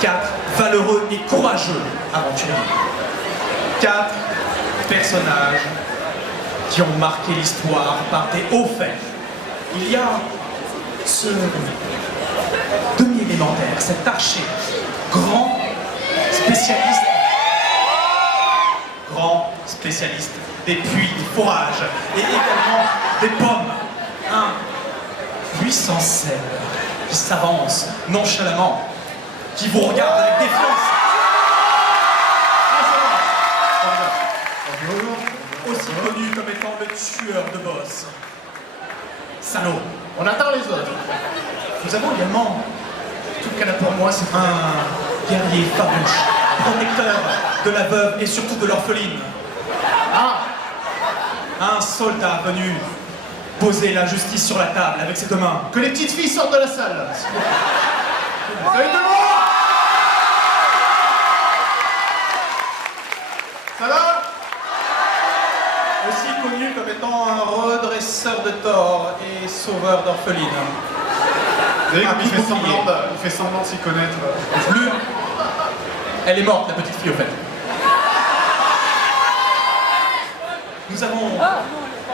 4 valeureux et courageux aventuriers. 4 personnages qui ont marqué l'histoire par des hauts faits. Il y a ce demi-élémentaire, cet archer, grand spécialiste des puits, des forages et également des pommes. Un puissant cerf qui s'avance nonchalamment, qui vous regarde avec défiance. Aussi connu comme étant le tueur de boss. Salaud. On attend les autres. Nous avons également, Tout ce qu'elle a pour moi, c'est un guerrier farouche, protecteur de la veuve et surtout de l'orpheline. Un soldat venu poser la justice sur la table avec ses deux mains. que les petites filles sortent de la salle. Salut tout le monde. Ça va? Aussi connu comme étant un redresseur de tort et sauveur d'orphelines. Vous savez comme il fait semblant de s'y connaître. Lui, elle est morte, la petite fille, au fait. Nous avons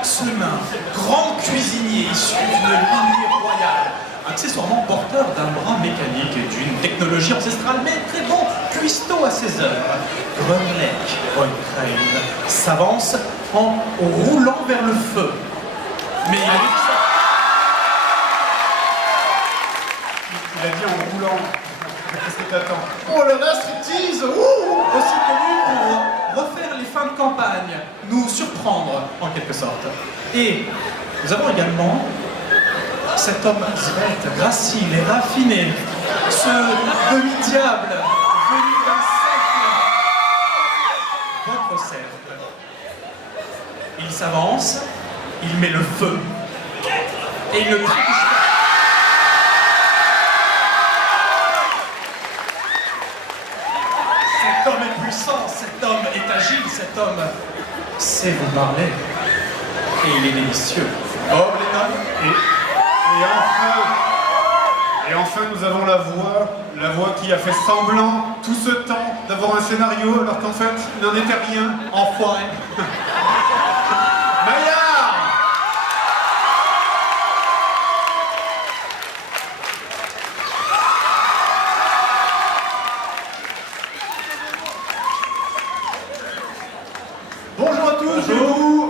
ce humain, grand cuisinier issu d'une lignée royale, accessoirement porteur d'un bras mécanique et d'une technologie ancestrale, mais très bon cuistot à ses heures. Grunleck Oilcrane s'avance en roulant vers le feu. Mais Il a dit en roulant. Qu'est-ce que t'attends? Oh là là, striptease. Ouh. aussi connu pour refaire les fins de campagne, nous surprendre en quelque sorte. Et nous avons également cet homme svelte, gracile et raffiné, ce demi-diable venu d'un cercle, votre cercle. Il s'avance, il met le feu et il ne touche pas. Cet homme est puissant, cet homme est agile, cet homme sait vous parler. Et il est délicieux. Oh, Lennon. Et enfin, nous avons la voix qui a fait semblant tout ce temps d'avoir un scénario alors qu'en fait, il n'en était rien. Enfoiré. Maillard! Bonjour à tous,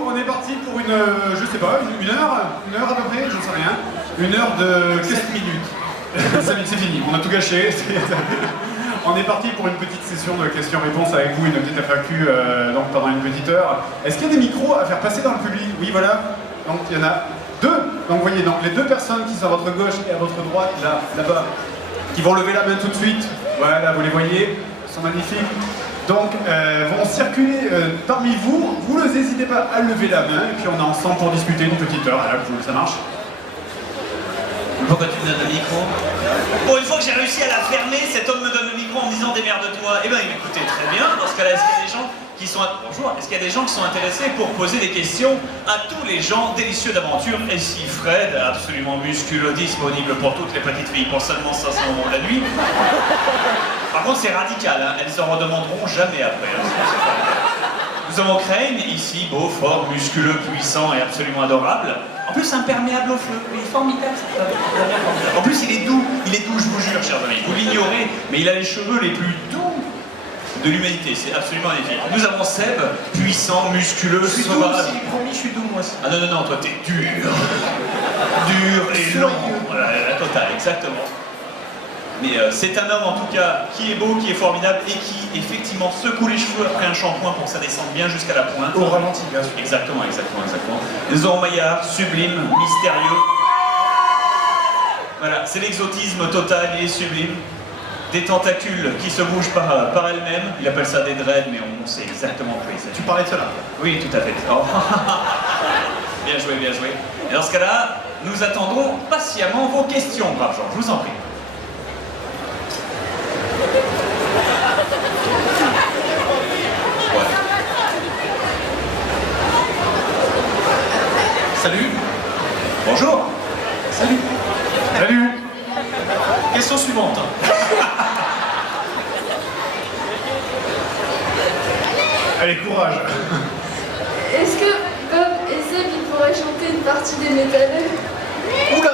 on est parti pour une, je sais pas, une heure à peu près, je ne sais rien. Une heure de 7 minutes. 5 minutes, c'est fini, on a tout gâché. On est parti pour une petite session de questions-réponses avec vous, une petite FAQ donc pendant une petite heure. Est-ce qu'il y a des micros à faire passer dans le public? Oui, voilà. Donc il y en a deux. Donc vous voyez, donc les deux personnes qui sont à votre gauche et à votre droite, là-bas, qui vont lever la main tout de suite. Voilà, vous les voyez, ils sont magnifiques. Donc vont circuler parmi vous. Vous n'hésitez pas à lever la main et puis on est ensemble pour discuter une petite heure. Là, ça marche. Pourquoi tu me donnes le micro? Bon, une fois que j'ai réussi à la fermer, cet homme me donne le micro en me disant démerde-toi. Eh ben, il m'écoutait très bien. Dans ce cas-là, est-ce qu'il y a des gens qui sont... Bonjour, est-ce qu'il y a des gens qui sont intéressés pour poser des questions à tous les gens délicieux d'aventure? Et si Fred, absolument musculeux, disponible pour toutes les petites filles pour seulement 500 € la nuit. Par contre, c'est radical, hein. Elles en redemanderont jamais après. Hein. Nous avons Crane, ici, beau, fort, musculeux, puissant et absolument adorable. En plus, imperméable au feu. Il est formidable, cet homme. En plus, il est doux, je vous jure, chers amis. Vous l'ignorez, mais il a les cheveux les plus doux de l'humanité. C'est absolument magnifique. Nous avons Seb, puissant, musculeux, Je suis doux sauvage. aussi, promis, je suis doux moi aussi. Ah non, non, non, toi, t'es dur. Dur et long. Voilà, la totale, exactement. Mais c'est un homme en tout cas qui est beau, qui est formidable et qui effectivement secoue les cheveux après un shampoing pour que ça descende bien jusqu'à la pointe. Au ralenti, bien sûr. Exactement, exactement, exactement. Nous avons Maillard, sublime, mystérieux. Voilà, c'est l'exotisme total, il est sublime. Des tentacules qui se bougent par elles-mêmes. Il appelle ça des dreads, mais on sait exactement quoi il s'agit. Tu parlais de cela. Oui, tout à fait. Oh. Bien joué, bien joué. Et dans ce cas-là, nous attendrons patiemment vos questions, brave Jean, je vous en prie. Ouais. Salut. Bonjour. Salut. Salut! Question suivante. Allez, courage. Est-ce que Bob et Seb ils pourraient chanter une partie des métalleux? Oula.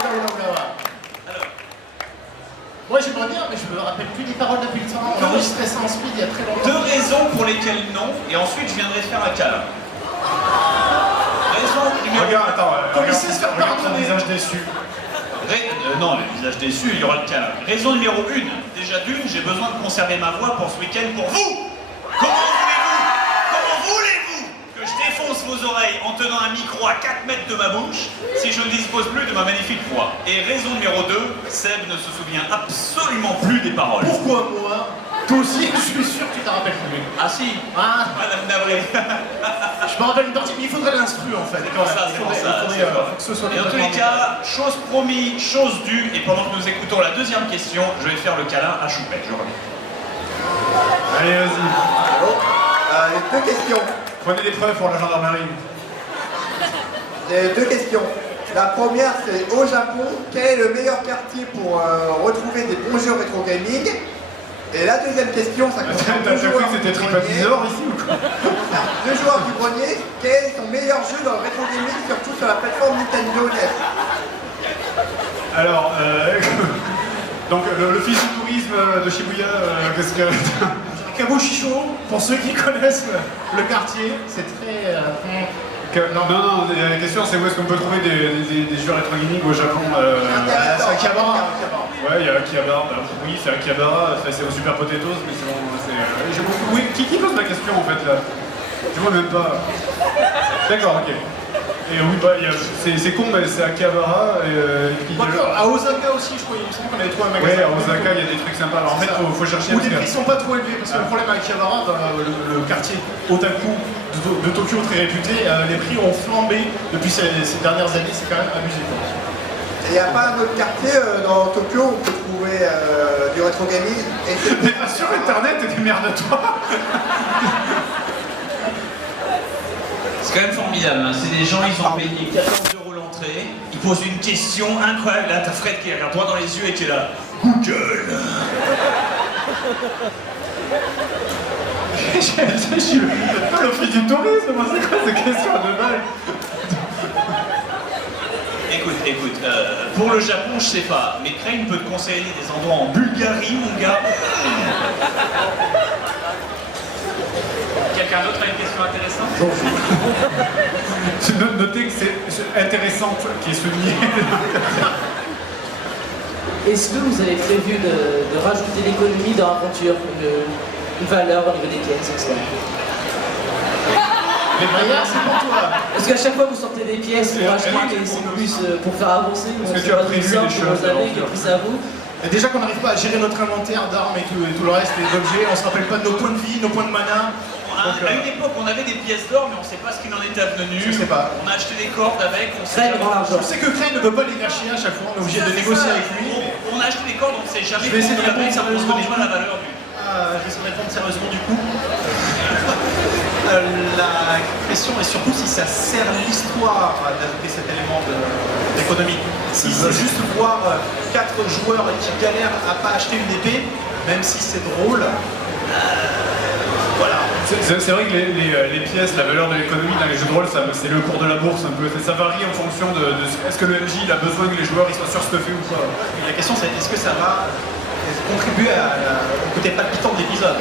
Oula. Moi j'aimerais bien, mais je me rappelle plus des paroles depuis le temps. On a enregistré ça en speed il y a très longtemps. 2 raisons pour lesquelles non, et ensuite je viendrai te faire un câlin. Raison numéro Regarde, attends, Comme il sait se faire regarde son pardonner. visage déçu. Non, le visage déçu, il y aura le câlin. Raison numéro 1, déjà d'une, j'ai besoin de conserver ma voix pour ce week-end pour vous. Comment voulez-vous que je défonce vos oreilles en tenant un micro à 4 mètres de ma bouche si je ne dispose plus de ma magnifique voix? Et raison numéro 2, Seb ne se souvient absolument plus des paroles. Pourquoi moi? Toi aussi, je suis sûr que tu t'en rappelles plus. Ah si, Ah, Madame Navré. je me rappelle une partie, mais il faudrait l'instru en fait. C'est pour ça, c'est pour ça. Que ce soit Et dans tous les cas, chose promis, chose due, et pendant que nous écoutons la deuxième question, je vais faire le câlin à Choupette. Je reviens. Allez, vas-y. Les 2 questions. Prenez des preuves pour la gendarmerie. Les 2 questions. La première, c'est au Japon, quel est le meilleur quartier pour retrouver des bons jeux rétro gaming? Et la deuxième question, ça concerne T'as cru que c'était Tripadvisor ici ou quoi? le joueur du grenier, quel est son meilleur jeu dans le rétro gaming, surtout sur la plateforme Nintendo NES? Alors, donc le fils du tourisme de Shibuya, qu'est-ce que... Kabushishou, pour ceux qui connaissent le quartier, c'est très... Non, la question c'est où est-ce qu'on peut trouver des jeux rétro gaming au Japon. c'est Akihabara. Ouais, il y a Akihabara, oui, c'est Akihabara, c'est au Super Potatoes, mais c'est bon, j'ai beaucoup... Oui, qui pose la question en fait là? Je vois même pas. D'accord, ok. Et oui, bah, c'est con, mais c'est Akihabara et... À Osaka aussi, je crois, il me semble qu'on avait trouvé un magasin. Ouais, à Osaka, il y a des trucs sympas. Alors en fait, faut chercher... Où parce les que- prix sont pas trop élevés, parce que le problème avec Akihabara, dans le quartier otaku de Tokyo très réputé, les prix ont flambé depuis ces dernières années, c'est quand même abusé. Il n'y a pas un autre quartier dans Tokyo où on peut trouver du rétro gaming et c'est Mais pas sur internet, t'es des merdes de toi. C'est quand même formidable, hein. C'est des gens, ils ont payé 14 € l'entrée, ils posent une question incroyable, là t'as Fred qui regarde droit dans les yeux et qui est là, Google. Je suis le fils du tourisme, moi c'est quoi ces questions de balle? Écoute, pour le Japon, je sais pas, mais Crane peut te conseiller des endroits en Bulgarie, mon gars. Quelqu'un d'autre a une question intéressante? Notez que c'est intéressante qui est soulignée. Est-ce que vous avez prévu de rajouter l'économie dans l'aventure, une valeur au niveau des pièces, etc. Les Bayards, c'est pour toi. Parce qu'à chaque fois vous sortez des pièces pour acheter, mais c'est plus pour faire avancer. Est-ce que tu as prévu des choses Quel prix ça vaut? Et déjà qu'on n'arrive pas à gérer notre inventaire d'armes et tout le reste, les objets, on se rappelle pas de nos points de vie, nos points de mana. À une époque, on avait des pièces d'or, mais on sait pas ce qu'il en est advenu. Je sais pas. On a acheté des cordes avec, on sait Crane jamais. dans l'argent. Je sais que Crane ne veut pas les lâcher à chaque fois, on est obligé de négocier avec lui. On a acheté des cordes, on sait jamais Je vais essayer de combien répondre ça sérieusement. représente la valeur du. Je vais essayer de répondre sérieusement du coup. La question est surtout si ça sert l'histoire d'ajouter cet élément d'économie. Si c'est juste voir 4 joueurs qui galèrent à pas acheter une épée, même si c'est drôle, voilà. C'est vrai que les pièces, la valeur de l'économie dans les jeux de rôle, c'est le cours de la bourse un peu. Ça varie en fonction de est-ce que le MJ il a besoin que les joueurs ils soient surstuffés ou pas. La question c'est est-ce que ça va contribuer au côté palpitant de l'épisode.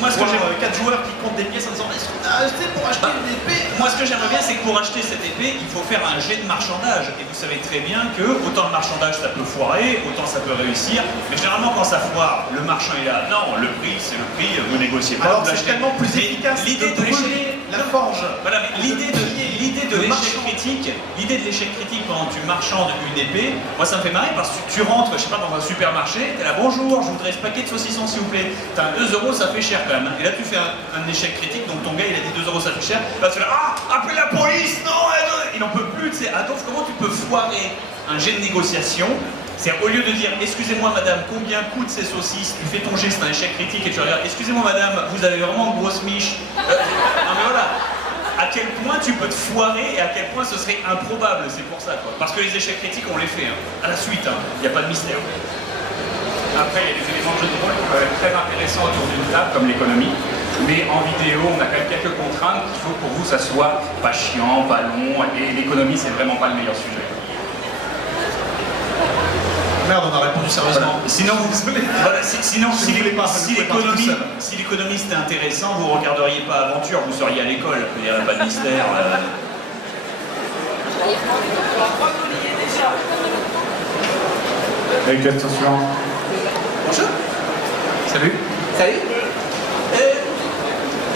Moi, ce que j'aime- 4 joueurs qui comptent des pièces en disant est-ce qu'on a acheté pour acheter une épée? Moi, ce que j'aimerais bien, c'est que pour acheter cette épée, il faut faire un jet de marchandage. Et vous savez très bien que autant le marchandage, ça peut foirer, autant ça peut réussir. Mais généralement, quand ça foire, le marchand est là. Non, le prix, c'est le prix, vous négociez pas. Alors vous c'est l'achetez. tellement plus Mais efficace l'idée de de l'échec. brûler la forge. Voilà, mais l'idée de Le l'échec marchand. critique, pendant que tu marchandes une épée, moi ça me fait marrer parce que tu rentres, je sais pas, dans un supermarché, t'es là bonjour, je voudrais ce paquet de saucissons s'il vous plaît. T'as 2 € ça fait cher quand même. Et là tu fais un échec critique, donc ton gars il a dit 2 € ça fait cher. Là tu fais là, appelez la police, non, il n'en peut plus, tu sais. Adolphe, comment tu peux foirer un jet de négociation? C'est au lieu de dire excusez-moi madame, combien coûtent ces saucisses, tu fais ton geste, c'est un échec critique et tu regardes excusez-moi madame, vous avez vraiment une grosse miche. Non mais voilà, à quel point tu peux te foirer et à quel point ce serait improbable, c'est pour ça quoi. Parce que les échecs critiques on les fait, hein. À la suite, il n'y a pas de mystère. Après, il y a des éléments de jeu de rôle qui peuvent être très intéressants autour d'une table, comme l'économie. Mais en vidéo, on a quand même quelques contraintes qu'il faut que pour vous, ça soit pas chiant, pas long, et l'économie, c'est vraiment pas le meilleur sujet. Merde, on a répondu sérieusement. Sinon, voilà, sinon Si vous voulez pas, si vous pouvez partir tout seul. l'économie c'était intéressant, vous regarderiez pas Aventure, vous seriez à l'école, il n'y aurait pas de mystère. Avec question suivante. Bonjour. Salut. Salut.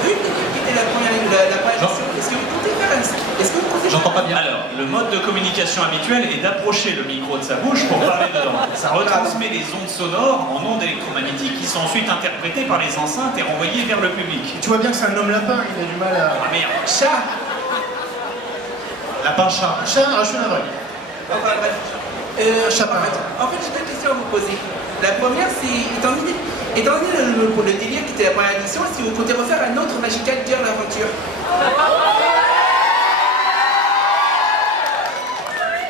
Vu que c'était la première apparition, est-ce que vous comptez faire un... Est-ce que vous comptez J'entends pas bien. Alors, le mode de communication habituel est d'approcher le micro de sa bouche pour parler dedans. Ça retransmet les ondes sonores en ondes électromagnétiques qui sont ensuite interprétées par les enceintes et renvoyées vers le public. Tu vois bien que c'est un homme lapin, il a du mal à... Ah merde. Chat. Lapin-chat. Chat, je suis navré. Enfin bref. En fait, j'ai deux questions à vous poser. La première, c'est, étant donné le délire qui était la première édition, est-ce que vous comptez refaire un autre Magical Girl Aventure?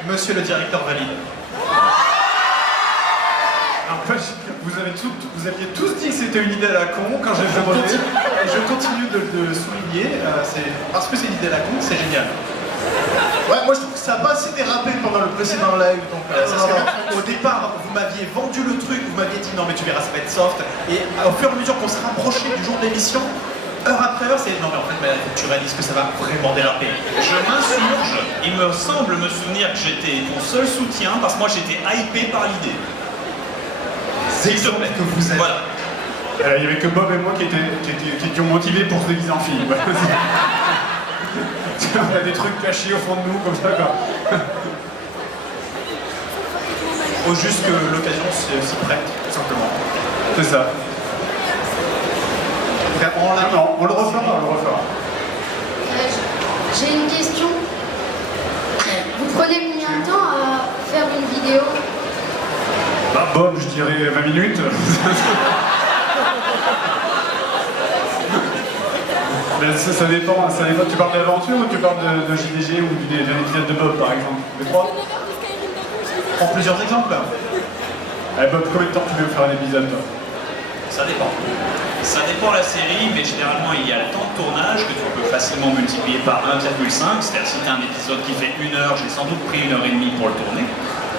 Monsieur le directeur valide. N'empêche, vous aviez tous dit que c'était une idée à la con quand j'ai demandé. Et je continue de le souligner, parce que c'est une idée à la con, c'est génial. Ouais, moi je trouve que ça a pas assez dérapé pendant le précédent live, donc ça serait bien. Au départ, vous m'aviez vendu le truc, vous m'aviez dit non mais tu verras, ça va être soft. Et au fur et à mesure qu'on se rapprochait du jour de l'émission, heure après heure, c'est non mais en fait, tu réalises que ça va vraiment déraper. Je m'insurge. Il me semble me souvenir que j'étais ton seul soutien parce que moi j'étais hypé par l'idée. C'est exemple que vous êtes. Voilà. Il y avait que Bob et moi qui étions motivés pour se déguiser en fille. Voilà. On a des trucs cachés au fond de nous, comme ça, quoi. Faut juste que l'occasion s'y prête, tout simplement. C'est ça. On le refera, on le refera. J'ai une question. Vous prenez combien de temps à faire une vidéo? Bah, Bob, je dirais 20 minutes. Mais ça dépend, tu parles d'aventure ou tu parles de JDG ou d'un épisode de Bob par exemple? Les trois? Prends plusieurs exemples. Allez Bob, combien de temps tu veux faire un épisode toi? Ça dépend. Ça dépend de la série, mais généralement il y a le temps de tournage que tu peux facilement multiplier par 1,5. C'est-à-dire si tu as un épisode qui fait 1 heure, j'ai sans doute pris 1 heure et demie pour le tourner.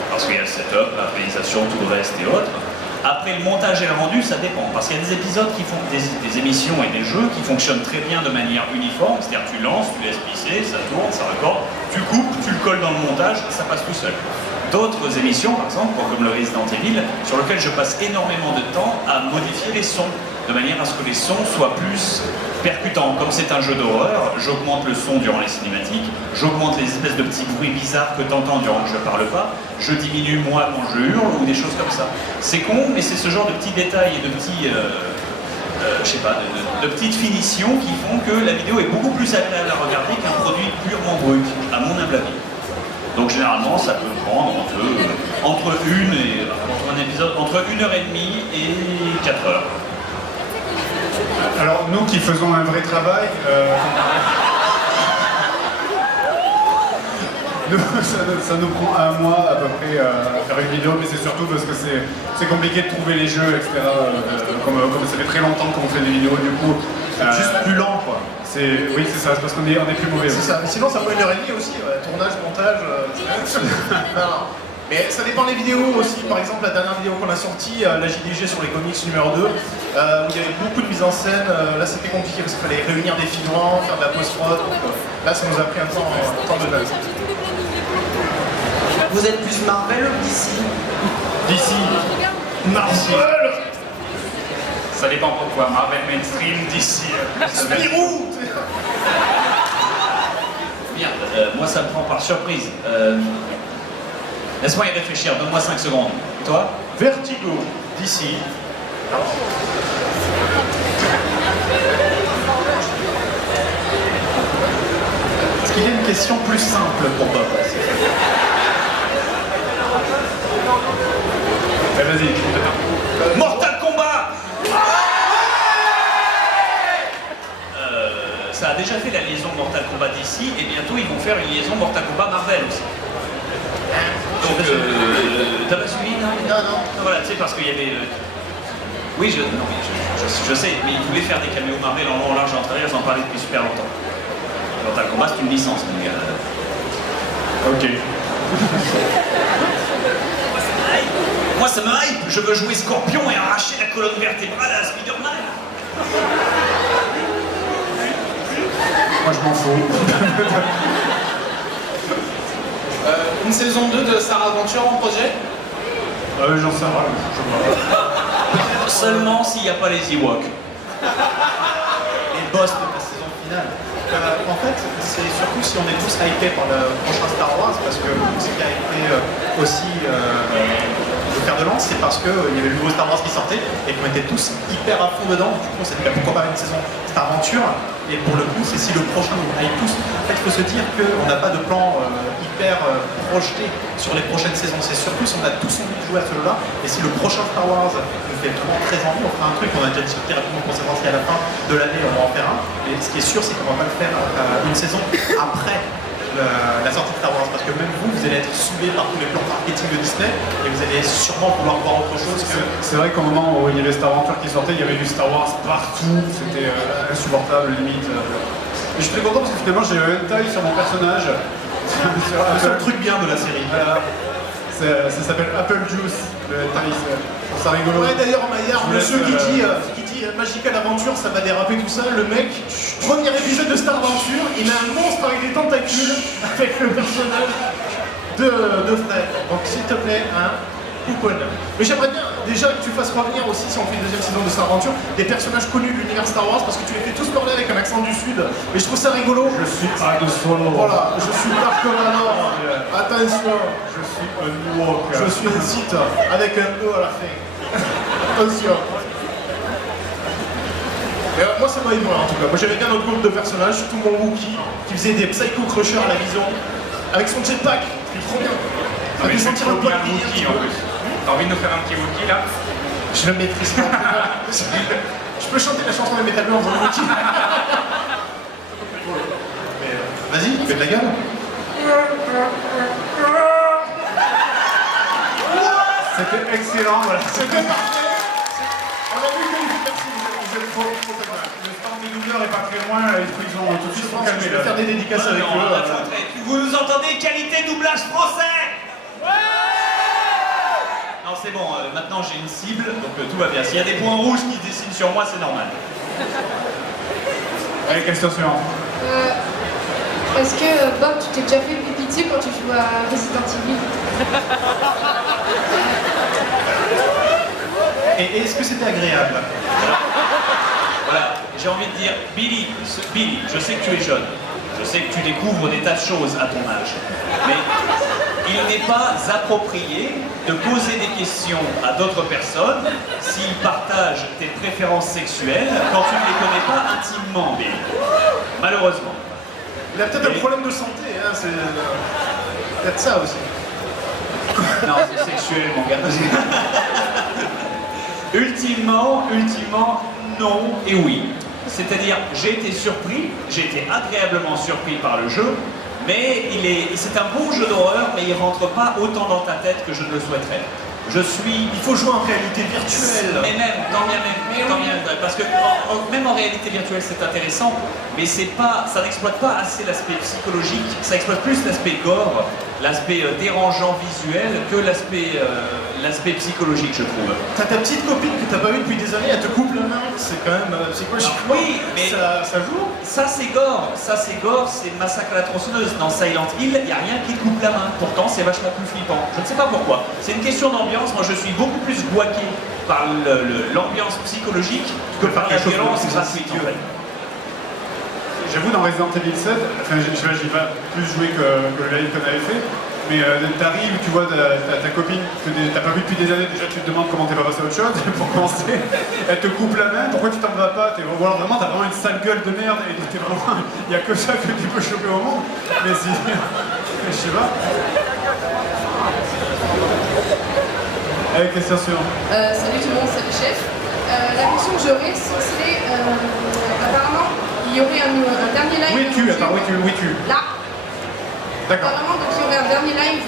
Parce qu'il y a le setup, la réalisation, tout le reste et autres. Après, le montage et le rendu, ça dépend. Parce qu'il y a des épisodes qui font des émissions et des jeux qui fonctionnent très bien de manière uniforme. C'est-à-dire tu lances, tu laisses pisser, ça tourne, ça recorde, tu coupes, tu le colles dans le montage, ça passe tout seul. D'autres émissions, par exemple, comme le Resident Evil, sur lequel je passe énormément de temps à modifier les sons, de manière à ce que les sons soient plus percutants. Comme c'est un jeu d'horreur, j'augmente le son durant les cinématiques, j'augmente les espèces de petits bruits bizarres que tu entends durant que je parle pas, je diminue moi quand je hurle ou des choses comme ça. C'est con, mais c'est ce genre de petits détails et de petits, je sais pas, de petites finitions qui font que la vidéo est beaucoup plus agréable à regarder qu'un produit purement brut, à mon humble avis. Donc généralement, ça peut prendre entre 1h30 et 4 heures. Alors nous qui faisons un vrai travail, ça nous prend 1 mois à peu près à faire une vidéo, mais c'est surtout parce que c'est compliqué de trouver les jeux, etc. Comme ça fait très longtemps qu'on fait des vidéos, du coup... C'est juste plus lent, quoi. Oui, c'est ça, c'est parce qu'on est plus mauvais. C'est ça, mais sinon ça prend 1h30 aussi, tournage, montage... Non. Mais ça dépend des vidéos aussi, par exemple la dernière vidéo qu'on a sortie, la JDG sur les comics numéro 2, où il y avait beaucoup de mise en scène, là c'était compliqué parce qu'il fallait réunir des filmants, faire de la post-prod, donc là ça nous a pris un temps de dingue. Vous êtes plus Marvel ou DC? D'ici, Marvel. ça dépend pourquoi. Marvel mainstream, d'ici... Spirou. Merde, moi ça me prend par surprise. Laisse-moi y réfléchir, donne-moi 5 secondes. Et toi? Vertigo, d'ici. Est-ce qu'il y a une question plus simple pour Bob? Vas-y, Mortal Kombat! Ça a déjà fait la liaison Mortal Kombat d'ici et bientôt ils vont faire une liaison Mortal Kombat Marvel aussi. Donc, t'as pas suivi, non? Non, Voilà, tu sais, parce qu'il y avait... Oui, je sais, mais ils voulaient faire des caméos Marvel en long, en large et en travers, ils en parlaient depuis super longtemps. Mortal Kombat, c'est une licence, mon gars. Ok. Moi, ça me hype, je veux jouer Scorpion et arracher la colonne vertébrale à Spider-Man. Moi, je m'en fous. Une saison 2 de Star Adventure en projet? J'en sais rien, je vois. Seulement s'il n'y a pas les Ewoks. Les boss de la saison finale. En fait, c'est surtout si on est tous hypés par le prochain Star Wars, parce que ce qui a été aussi le fer de lance, c'est parce qu'il y avait le nouveau Star Wars qui sortait et qu'on était tous hyper à fond dedans. Du coup, on s'est dit pourquoi pas une saison Star Aventure. Et pour le coup, c'est si le prochain nous hype tous. En fait, il faut se dire qu'on n'a pas de plan hyper projeté sur les prochaines saisons. C'est surtout si on a tous envie de jouer à ce jeu-là. Et si le prochain Star Wars nous fait vraiment très envie, on fera un truc. On a déjà discuté rapidement pour savoir si à la fin de l'année on va en faire un. Mais ce qui est sûr, c'est qu'on va pas le faire une saison après la sortie de Star Wars, parce que même vous allez être saoulés par tous les plans marketing de Disney et vous allez sûrement vouloir voir autre chose que... C'est vrai qu'au moment où il y avait Star Aventure qui sortait, il y avait du Star Wars partout, c'était insupportable limite. Mais je suis très content parce que finalement j'ai un hentai sur mon personnage. Le seul truc bien de la série. Voilà. Ça s'appelle Apple Juice, le hentai, c'est rigolo. Ouais, d'ailleurs, Maillard, Je monsieur laisse, qui dit Magical Aventure, ça va déraper tout ça, le mec, premier épisode de Star Adventure, il a un monstre avec des tentacules avec le personnage de Fred. Donc s'il te plaît, couponne. Mais j'aimerais bien déjà que tu fasses revenir aussi, si on fait une deuxième saison de Star Adventure, des personnages connus de l'univers Star Wars, parce que tu les fais tous parler avec un accent du sud. Mais je trouve ça rigolo. Je suis Han Solo. Voilà, je suis Dark Vador. Attention. Je suis un Ewok. Je suis un Sith avec un E à la fin. Attention. Et moi ça m'a ému en tout cas. Moi j'aimais bien notre groupe de personnages, surtout mon Wookie qui faisait des Psycho Crushers à la vision avec son jetpack. C'était trop bien. Ça fait sentir le poids de Wookie en plus. T'as envie de nous faire un petit Wookie là? Je le maîtrise pas. Je peux chanter la chanson des Metal Blue en faisant le Wookie. Vas-y, fais de la gueule. C'était excellent, voilà. C'était parfait. On a vu que vous êtes trop pas mal. Le stand des doubleurs est pas très loin, ils ont tout de suite sont Je calmés vais là. faire des dédicaces avec Non, eux. la faute est- Vous nous entendez, qualité doublage français? Non, c'est bon, maintenant j'ai une cible, donc tout va bien. S'il y a des points rouges qui dessinent sur moi, c'est normal. Allez, question suivante. Est-ce que Bob, tu t'es déjà fait pipi dessus quand tu joues à Resident Evil? Et est-ce que c'était agréable? Voilà, j'ai envie de dire, Billy, je sais que tu es jeune, je sais que tu découvres des tas de choses à ton âge, mais il n'est pas approprié de poser des questions à d'autres personnes s'ils partagent tes préférences sexuelles quand tu ne les connais pas intimement, Billy. Malheureusement. Il a peut-être un problème de santé, hein, c'est peut-être ça aussi. Non, c'est sexuel, mon gars. Ultimement, non et oui. C'est-à-dire, j'ai été surpris, j'ai été agréablement surpris par le jeu, mais c'est un bon jeu d'horreur, mais il rentre pas autant dans ta tête que je ne le souhaiterais. Il faut jouer en réalité virtuelle. Mais même, parce que même en réalité virtuelle c'est intéressant, mais ça n'exploite pas assez l'aspect psychologique, ça exploite plus l'aspect gore, l'aspect dérangeant visuel que l'aspect psychologique, je trouve. T'as ta petite copine que t'as pas vue depuis des années, elle te coupe la main, c'est quand même psychologique. Oui, mais ça joue. Ça c'est gore, c'est massacre à la tronçonneuse. Dans Silent Hill, il n'y a rien qui te coupe la main. Pourtant, c'est vachement plus flippant. Je ne sais pas pourquoi. C'est une question d'ambiance. Moi, je suis beaucoup plus guaqué par l'ambiance psychologique que par la violence gratuite. En fait. J'avoue, dans Resident Evil 7, enfin, j'ai pas plus joué que le live qu'on avait fait, mais t'arrives, tu vois ta copine que t'as pas vu depuis des années, déjà tu te demandes comment t'es pas passé à autre chose, pour commencer, elle te coupe la main, pourquoi tu t'en vas pas, ou alors vraiment t'as vraiment une sale gueule de merde, et t'es vraiment, il y a que ça que tu peux choper au monde, mais si, je sais pas. Allez, question suivante. Salut tout le monde, salut chef. La question que j'aurais, ce serait apparemment il y aurait un dernier live. Où es-tu? Attends, où es-tu? Là. D'accord. Apparemment, donc il y aurait un dernier live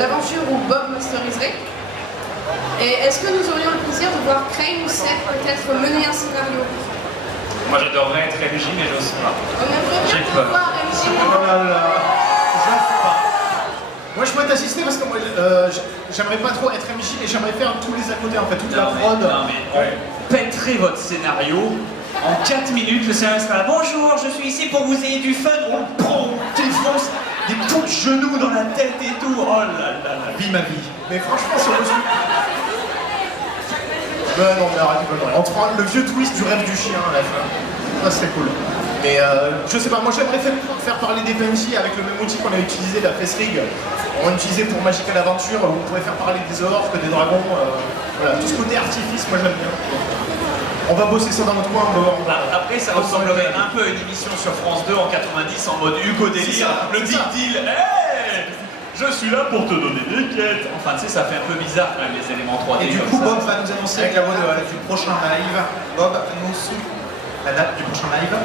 d'aventure où Bob masteriserait. Et est-ce que nous aurions le plaisir de voir Crane ou Seth peut-être mener un scénario? Moi j'adorerais être MJ, mais j'ose pas. On aimerait bien J'ai te peur. voir, MJ. Oh là là, je sais pas. Moi je pourrais t'assister parce que moi j'aimerais pas trop être MJ, mais j'aimerais faire tous les à côté en fait, toute la prod. Non mais on pèterait votre scénario en 4 minutes, le scénario sera là. Bonjour, je suis ici pour vous ayez du fun. On le prend, on défonce des coups de genoux dans la tête et tout. Oh là là, la vie ma vie. Mais franchement, si on reçu. Non, mais arrête, on te fera le vieux twist du rêve du chien à la fin. Ça serait cool. Mais je sais pas, moi j'aimerais faire parler des PNJ avec le même outil qu'on a utilisé, la Face Rig. On l'a utilisé pour Magical Adventure, où on pourrait faire parler des orques, des dragons. Voilà, tout ce côté artifice, moi j'aime bien. On va bosser ça dans notre coin, Après, ça ressemblerait un peu à une émission sur France 2 en 90 en mode Hugo Délire, le big deal. Hey, je suis là pour te donner des quêtes. Enfin, tu sais, ça fait un peu bizarre quand même les éléments 3D. Et du comme coup, ça. Bob va nous annoncer avec la voix du prochain live. Bob annonce la date du prochain live.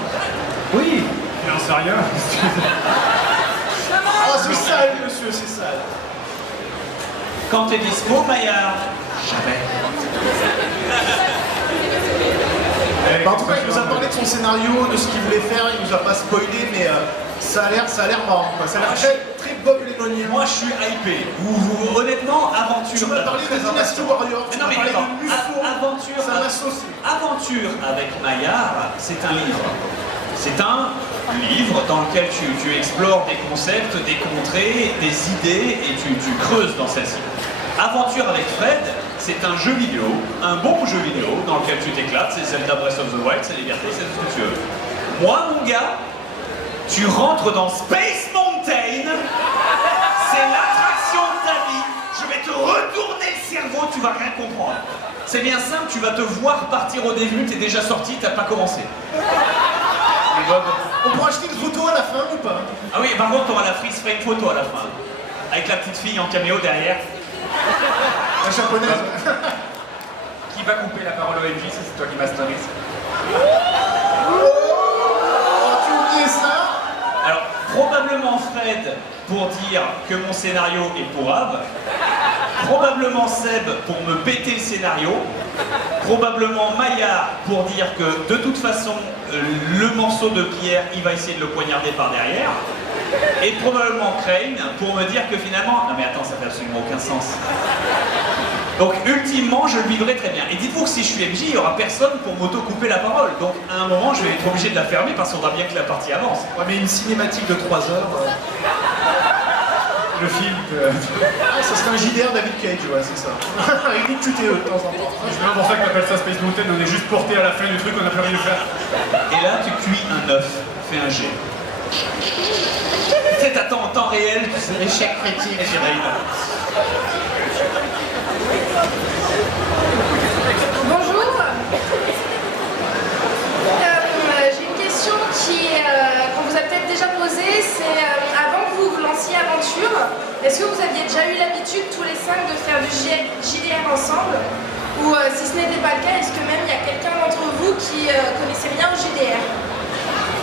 Oui, il en sait rien. Oh, c'est sale, monsieur, c'est sale. Quand t'es dispo, Maillard? Jamais. Bah, en tout cas, il nous a parlé de son scénario, de ce qu'il voulait faire, il nous a pas spoilé, mais ça a l'air marrant, quoi. Ça a l'air très Bob l'éloigné. Moi, je suis hypé. Honnêtement, aventure. Tu m'as parlé de Dynasty Warrior, Mais tu non, m'as mais parlé attends, de Musso, aventure, ça m'a saucé. aventure avec Maillard, c'est un livre. C'est un livre dans lequel tu explores des concepts, des contrées, des idées et tu creuses dans celle-ci. Aventure avec Fred, c'est un jeu vidéo, un bon jeu vidéo dans lequel tu t'éclates, c'est Zelda Breath of the Wild, c'est Liberté, c'est tout ce que tu veux. Moi, mon gars, tu rentres dans Space Mountain, c'est l'attraction de ta vie, je vais te retourner le cerveau, tu vas rien comprendre. C'est bien simple, tu vas te voir partir au début, t'es déjà sorti, t'as pas commencé. Et Bob, On pourra acheter une photo à la fin ou pas? ah oui, par contre, t'auras la freeze frame photo à la fin. Avec la petite fille en caméo derrière. La japonaise. Qui va couper la parole au MJ, c'est toi qui masterise. Oh, tu oubliais ça? Alors, probablement Fred pour dire que mon scénario est pourrave. Probablement Seb pour me péter le scénario. Probablement Maillard pour dire que de toute façon, le morceau de pierre, il va essayer de le poignarder par derrière. Et probablement Crane pour me dire que finalement... Non mais attends, ça fait absolument aucun sens. Donc ultimement, je le vivrai très bien. Et dites-vous que si je suis MJ, il n'y aura personne pour m'auto-couper la parole. Donc à un moment, je vais être obligé de la fermer parce qu'on voit bien que la partie avance. Ouais, mais une cinématique de 3 heures. Le film. Ah, ça serait un JDR David Cage, ouais, c'est ça. Avec une QTE de temps en temps. C'est bien pour ça que t'appelles ça Space Mountain, on est juste porté à la fin du truc, on n'a plus rien à faire. Et là, tu cuis un œuf, fais un jet. Tu sais, t'attends en temps réel, échec critique, Cyril. Bonjour. J'ai une question qu'on vous a peut-être déjà posée. C'est avant que vous vous lanciez Aventure, est-ce que vous aviez déjà eu l'habitude tous les 5 de faire du JDR ensemble? Ou si ce n'était pas le cas, est-ce que même il y a quelqu'un d'entre vous qui connaissait rien au JDR?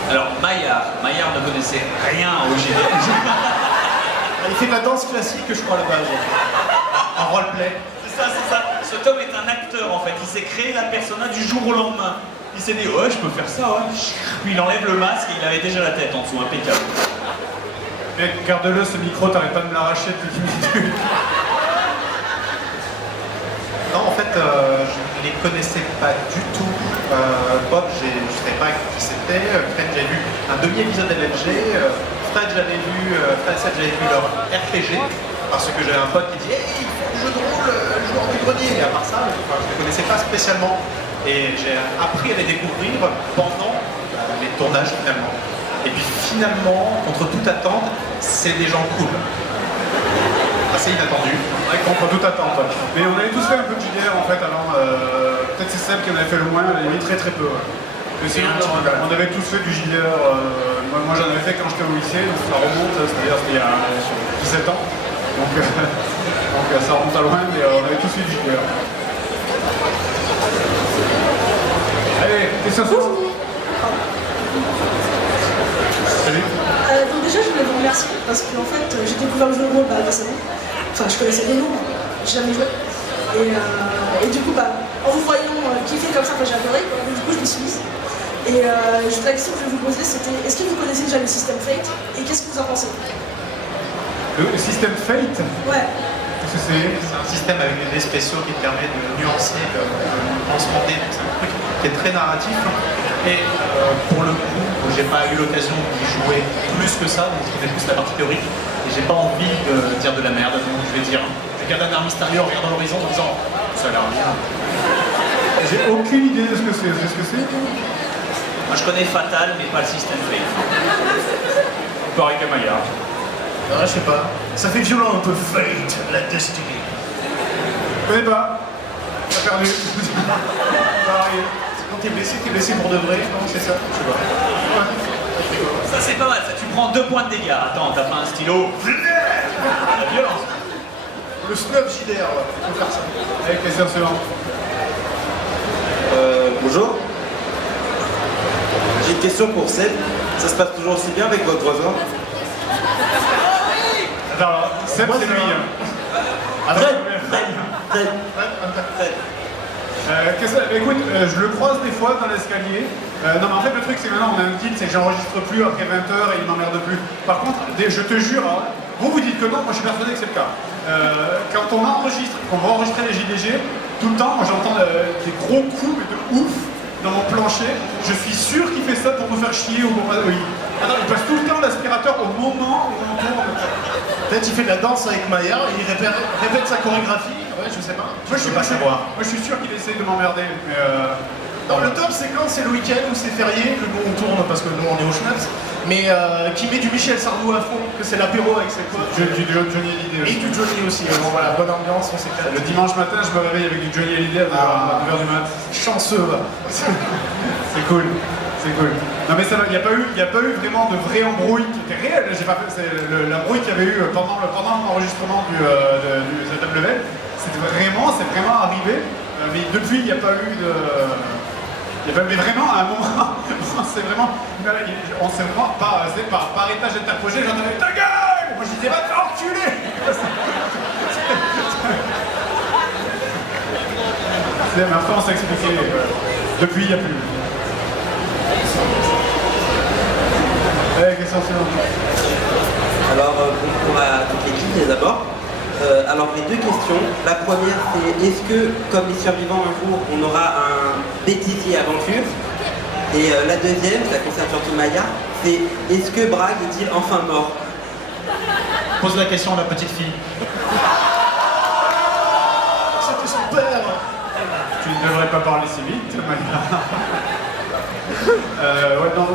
Alors, Maillard ne connaissait rien au JDR. Il fait de la danse classique, je crois, à la base. En roleplay. C'est ça. Cet homme est un acteur en fait. Il s'est créé la persona du jour au lendemain. Il s'est dit, ouais, je peux faire ça, ouais. Puis il enlève le masque et il avait déjà la tête en dessous, impeccable. Mec, garde-le, ce micro, t'arrêtes pas de me l'arracher depuis 10 minutes. Non, en fait, je ne les connaissais pas du tout. Bob, je ne savais pas qui c'était. Fred, j'avais vu un demi-épisode LFG. Fred, j'avais vu leur RPG. Parce que j'avais un pote qui dit hey, il faut du jeu de rôle, joueur du grenier. Et à part ça, je ne les connaissais pas spécialement. Et j'ai appris à les découvrir pendant les tournages finalement. Et puis finalement, contre toute attente, c'est des gens cool. Assez inattendu. Ouais, contre toute attente. Mais on avait tous fait un peu de JDR en fait avant. Peut-être c'est Seb qui en avait fait le moins, elle avait très peu. Mais sinon, on avait tous fait du JDR. Moi j'en avais fait quand j'étais au lycée, donc ça remonte, c'est-à-dire c'était il y a 17 ans. Donc ça remonte à loin, mais on avait tous fait du JDR. Allez, question suivante. Salut. Donc déjà, je voulais vous remercier parce que en fait, j'ai découvert le jeu de rôle récemment. Enfin, je connaissais les noms, j'ai jamais joué. Et du coup, en vous voyant kiffer comme ça, j'ai adoré, quoi. Du coup, je me suis mise. Et la question que je vais vous poser, c'était est-ce que vous connaissez déjà le système Fate et qu'est-ce que vous en pensez? Le système Fate? Ouais. Qu'est-ce que c'est? C'est un système avec des dés spéciaux qui permet de nuancer le lancement de dés. C'est un truc qui est très narratif. Et pour le coup, j'ai pas eu l'occasion d'y jouer plus que ça, donc je connais plus la partie théorique. Et j'ai pas envie de dire de la merde, donc je vais garder un air mystérieux en regardant l'horizon en disant ça a l'air bien. J'ai aucune idée de ce que c'est. Vous savez ce que c'est? Moi je connais Fatal, mais pas le système Fate. Pareil que Maillard. Ah, je sais pas. Ça fait violent un peu Fate, la Destiny. Je connais pas. T'as perdu. Pareil. Quand t'es blessé pour de vrai, non, c'est ça? Je sais pas. Ouais. Ça c'est pas mal, ça tu prends 2 points de dégâts. Attends, t'as pas un stylo? La violence. Le snuff JDR, ouais. Faut faire ça. Avec les séances suivantes. Bonjour. J'ai une question pour Seb. Ça se passe toujours aussi bien avec votre voisin? Alors, Seb, c'est lui. Fred. Écoute, je le croise des fois dans l'escalier. Non, mais en fait, le truc, c'est que maintenant, on a un deal, c'est que j'enregistre plus après 20h et il m'emmerde plus. Par contre, je te jure, hein, vous dites que non, moi je suis persuadé que c'est le cas. Quand on enregistre, qu'on va enregistrer les JDG, tout le temps, moi j'entends des gros coups, mais de ouf, dans mon plancher. Je suis sûr qu'il fait ça pour nous faire chier ou pour pas. Oui. Attends, il passe tout le temps l'aspirateur au moment où on tourne. Peut-être il fait de la danse avec Maya et il répète sa chorégraphie. Ouais, je sais pas. Moi je suis pas savoir. Moi je suis sûr qu'il essaie de m'emmerder. Mais Non, le top c'est quand c'est le week-end ou c'est férié, que nous on tourne parce que nous on est au Schnaps, mais qui met du Michel Sardou à fond, que c'est l'apéro avec ses potes. du Johnny Hallyday Et aussi. du Johnny aussi. Bon voilà, bonne ambiance, on s'éclate. Le dimanche matin, je me réveille avec du Johnny Hallyday à 9h du mat. Chanceux, va. C'est cool. C'est cool. Non mais ça va, il n'y a pas eu vraiment de vraie embrouille qui était réelle. J'ai pas fait, c'est l'embrouille qu'il y avait eu pendant l'enregistrement du Setup Level. C'est vraiment arrivé. Mais depuis, il n'y a pas eu de... Mais vraiment, à un moment, on s'est vraiment par étage interposé, j'en avais ta gueule! Moi je disais, va te faire enculer! Mais après, on s'est expliqué. Depuis, il n'y a plus. Question suivante. Alors, pour toute l'équipe, d'abord. Alors, les 2 questions. La première, c'est est-ce que, comme les survivants, un jour, on aura un bêtisier aventure? Et la deuxième, ça concerne surtout Maya, c'est est-ce que Bragg est-il enfin mort? Pose la question à la petite fille. C'était son père. Tu ne devrais pas parler si vite, Maya. Ouais, non,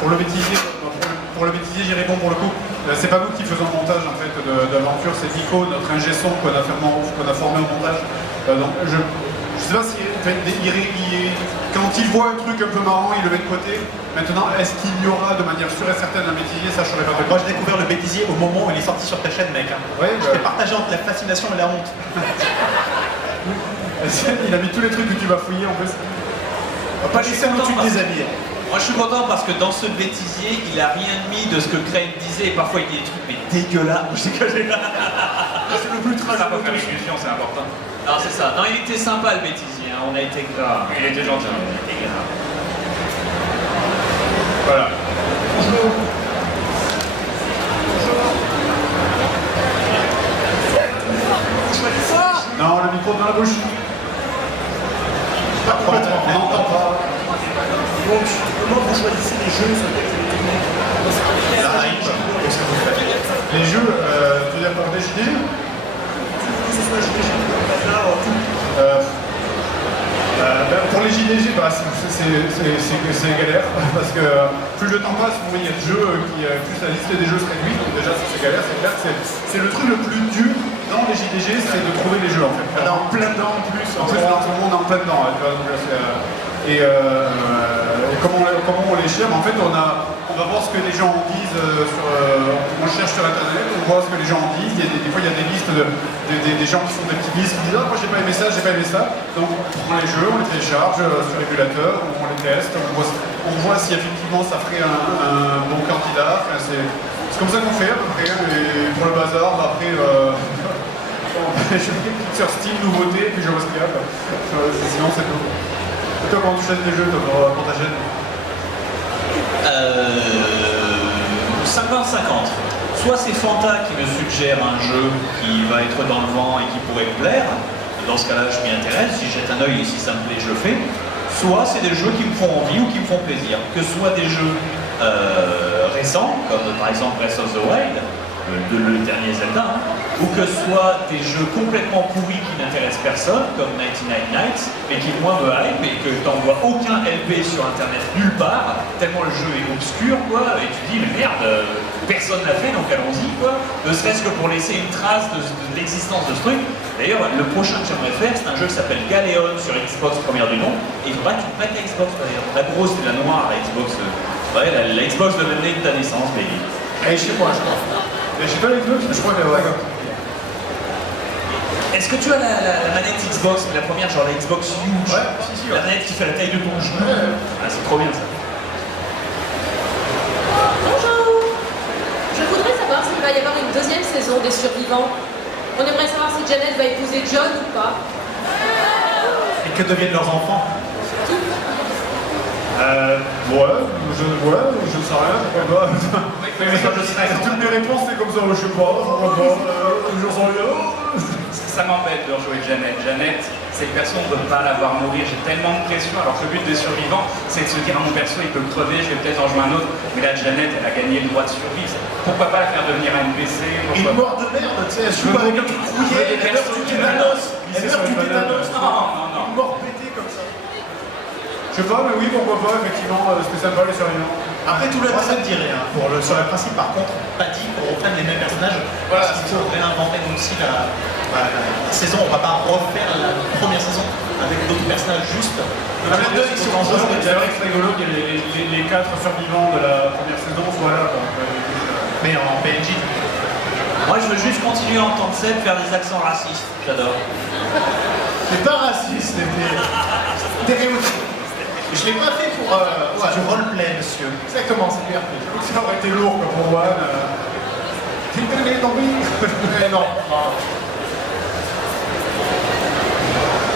pour le bêtisier, j'y réponds pour le coup. C'est pas nous qui faisons le montage en fait d'aventure, c'est Nico, notre ingé son qu'on a formé au montage. Donc je sais pas si quand il voit un truc un peu marrant, il le met de côté. Maintenant, est-ce qu'il y aura de manière sûre et certaine un bêtisier? Ça, je saurais pas. Moi, j'ai découvert le bêtisier au moment où il est sorti sur ta chaîne, mec. Hein. Ouais, J'étais partagé entre la fascination et la honte. Il a mis tous les trucs que tu vas fouiller en plus. On va pas laisser un truc déshabillé. Moi je suis content parce que dans ce bêtisier, il a rien mis de ce que Craig disait. Parfois il dit des trucs mais dégueulasses. C'est le plus trash. Ça va faire discussion, c'est important. Non, c'est ça. Non, il était sympa le bêtisier. Hein. On a été grave. Il était gentil. Il était grave. Voilà. Non, le micro dans la bouche. On n'entend pas. Donc, comment vous choisissez les jeux sur lesquels vous tournez? La hype, qu'est-ce que vous faites? Les jeux, tu veux dire pour des JDG? Que ce soit JDG, Bazar, tout. Pour les JDG, c'est galère, parce que plus le temps passe, il y a des jeux plus la liste des jeux se réduit, donc déjà c'est galère, c'est clair. C'est le truc le plus dur dans les JDG, c'est de trouver les jeux en fait. On est en plein dedans en plus. En plus, dans tout le monde en plein dedans. Et comment on les cherche? En fait, on va voir ce que les gens en disent. On cherche sur internet, on voit ce que les gens en disent. Des fois, il y a des listes des gens qui font des petites listes qui disent ah, moi j'ai pas aimé ça, j'ai pas aimé ça. Donc on prend les jeux, on les télécharge sur l'émulateur, on les teste, on voit si effectivement ça ferait un bon candidat. Enfin, c'est comme ça qu'on fait à peu près. Et pour le bazar, après. Je mets sur Steam, nouveauté, puis je vois ce qu'il y a. Quoi. Sinon, c'est tout. Et toi, comment tu choisis les jeux toi, pour ta chaîne 50-50. Soit c'est Fanta qui me suggère un jeu qui va être dans le vent et qui pourrait me plaire. Dans ce cas-là, je m'y intéresse. Si jette un œil et si ça me plaît, je le fais. Soit c'est des jeux qui me font envie ou qui me font plaisir. Que ce soit des jeux récents, comme par exemple Breath of the Wild, le dernier Zelda, hein, ou que ce soit des jeux complètement pourris qui n'intéressent personne, comme 99 Nights, et qui moi me hype et que t'envoies aucun LP sur internet nulle part, tellement le jeu est obscur, quoi, et tu dis mais merde, personne l'a fait donc allons-y, quoi, ne serait-ce que pour laisser une trace de l'existence de ce truc. D'ailleurs, le prochain que j'aimerais faire, c'est un jeu qui s'appelle Galéon sur Xbox première du nom, et il faudra que tu prêtes la Xbox d'ailleurs. La grosse, c'est la noire, la Xbox, ouais, la Xbox de l'année de ta naissance, baby. Elle est chez moi, je crois. Mais j'ai pas les deux, je crois que ouais. Est-ce que tu as la manette Xbox, la première, genre la Xbox huge? Ouais, si, La manette qui fait la taille de ton genou. Ah, c'est trop bien ça. Bonjour. Je voudrais savoir s'il va y avoir une deuxième saison des Survivants. On aimerait savoir si Janet va épouser John ou pas. Et que deviennent leurs enfants? Je sais rien, pourquoi pas. Toutes mes réponses, c'est comme ça, je sais pas, toujours sans rien. Ça m'embête de rejouer Janet. Janet, c'est le perso, on ne veut pas la voir mourir. J'ai tellement de pression, alors que le but des survivants, c'est de se dire, mon perso, il peut crever, je vais peut-être en jouer un autre. Mais là, Janet, elle a gagné le droit de survie. Pourquoi pas la faire devenir un NPC? Une mort de merde, tu sais, elle joue avec un truc rouillé, elle meurt du tétanos. Elle meurt du tétanos. Non. Une mort pétée comme ça. Je sais pas, mais oui, pourquoi pas, effectivement, spécialement les survivants. Après tout le reste, ça me dirait, hein. Sur le principe, par contre, pas dit qu'on reprenne les mêmes personnages. Voilà, il faut réinventer donc aussi la saison. On va pas refaire la première saison avec d'autres personnages juste. C'est vrai que c'est rigolo que les 4 survivants de la première saison soient là. Quoi. Mais en PNJ. Moi, je veux juste continuer en tant que Seb faire des accents racistes. J'adore. C'est pas raciste, c'est stéréotype. Je l'ai pas fait pour... C'est du roleplay, monsieur. Exactement, c'est du RP. Ça aurait été lourd quoi, pour Juan. Mais non.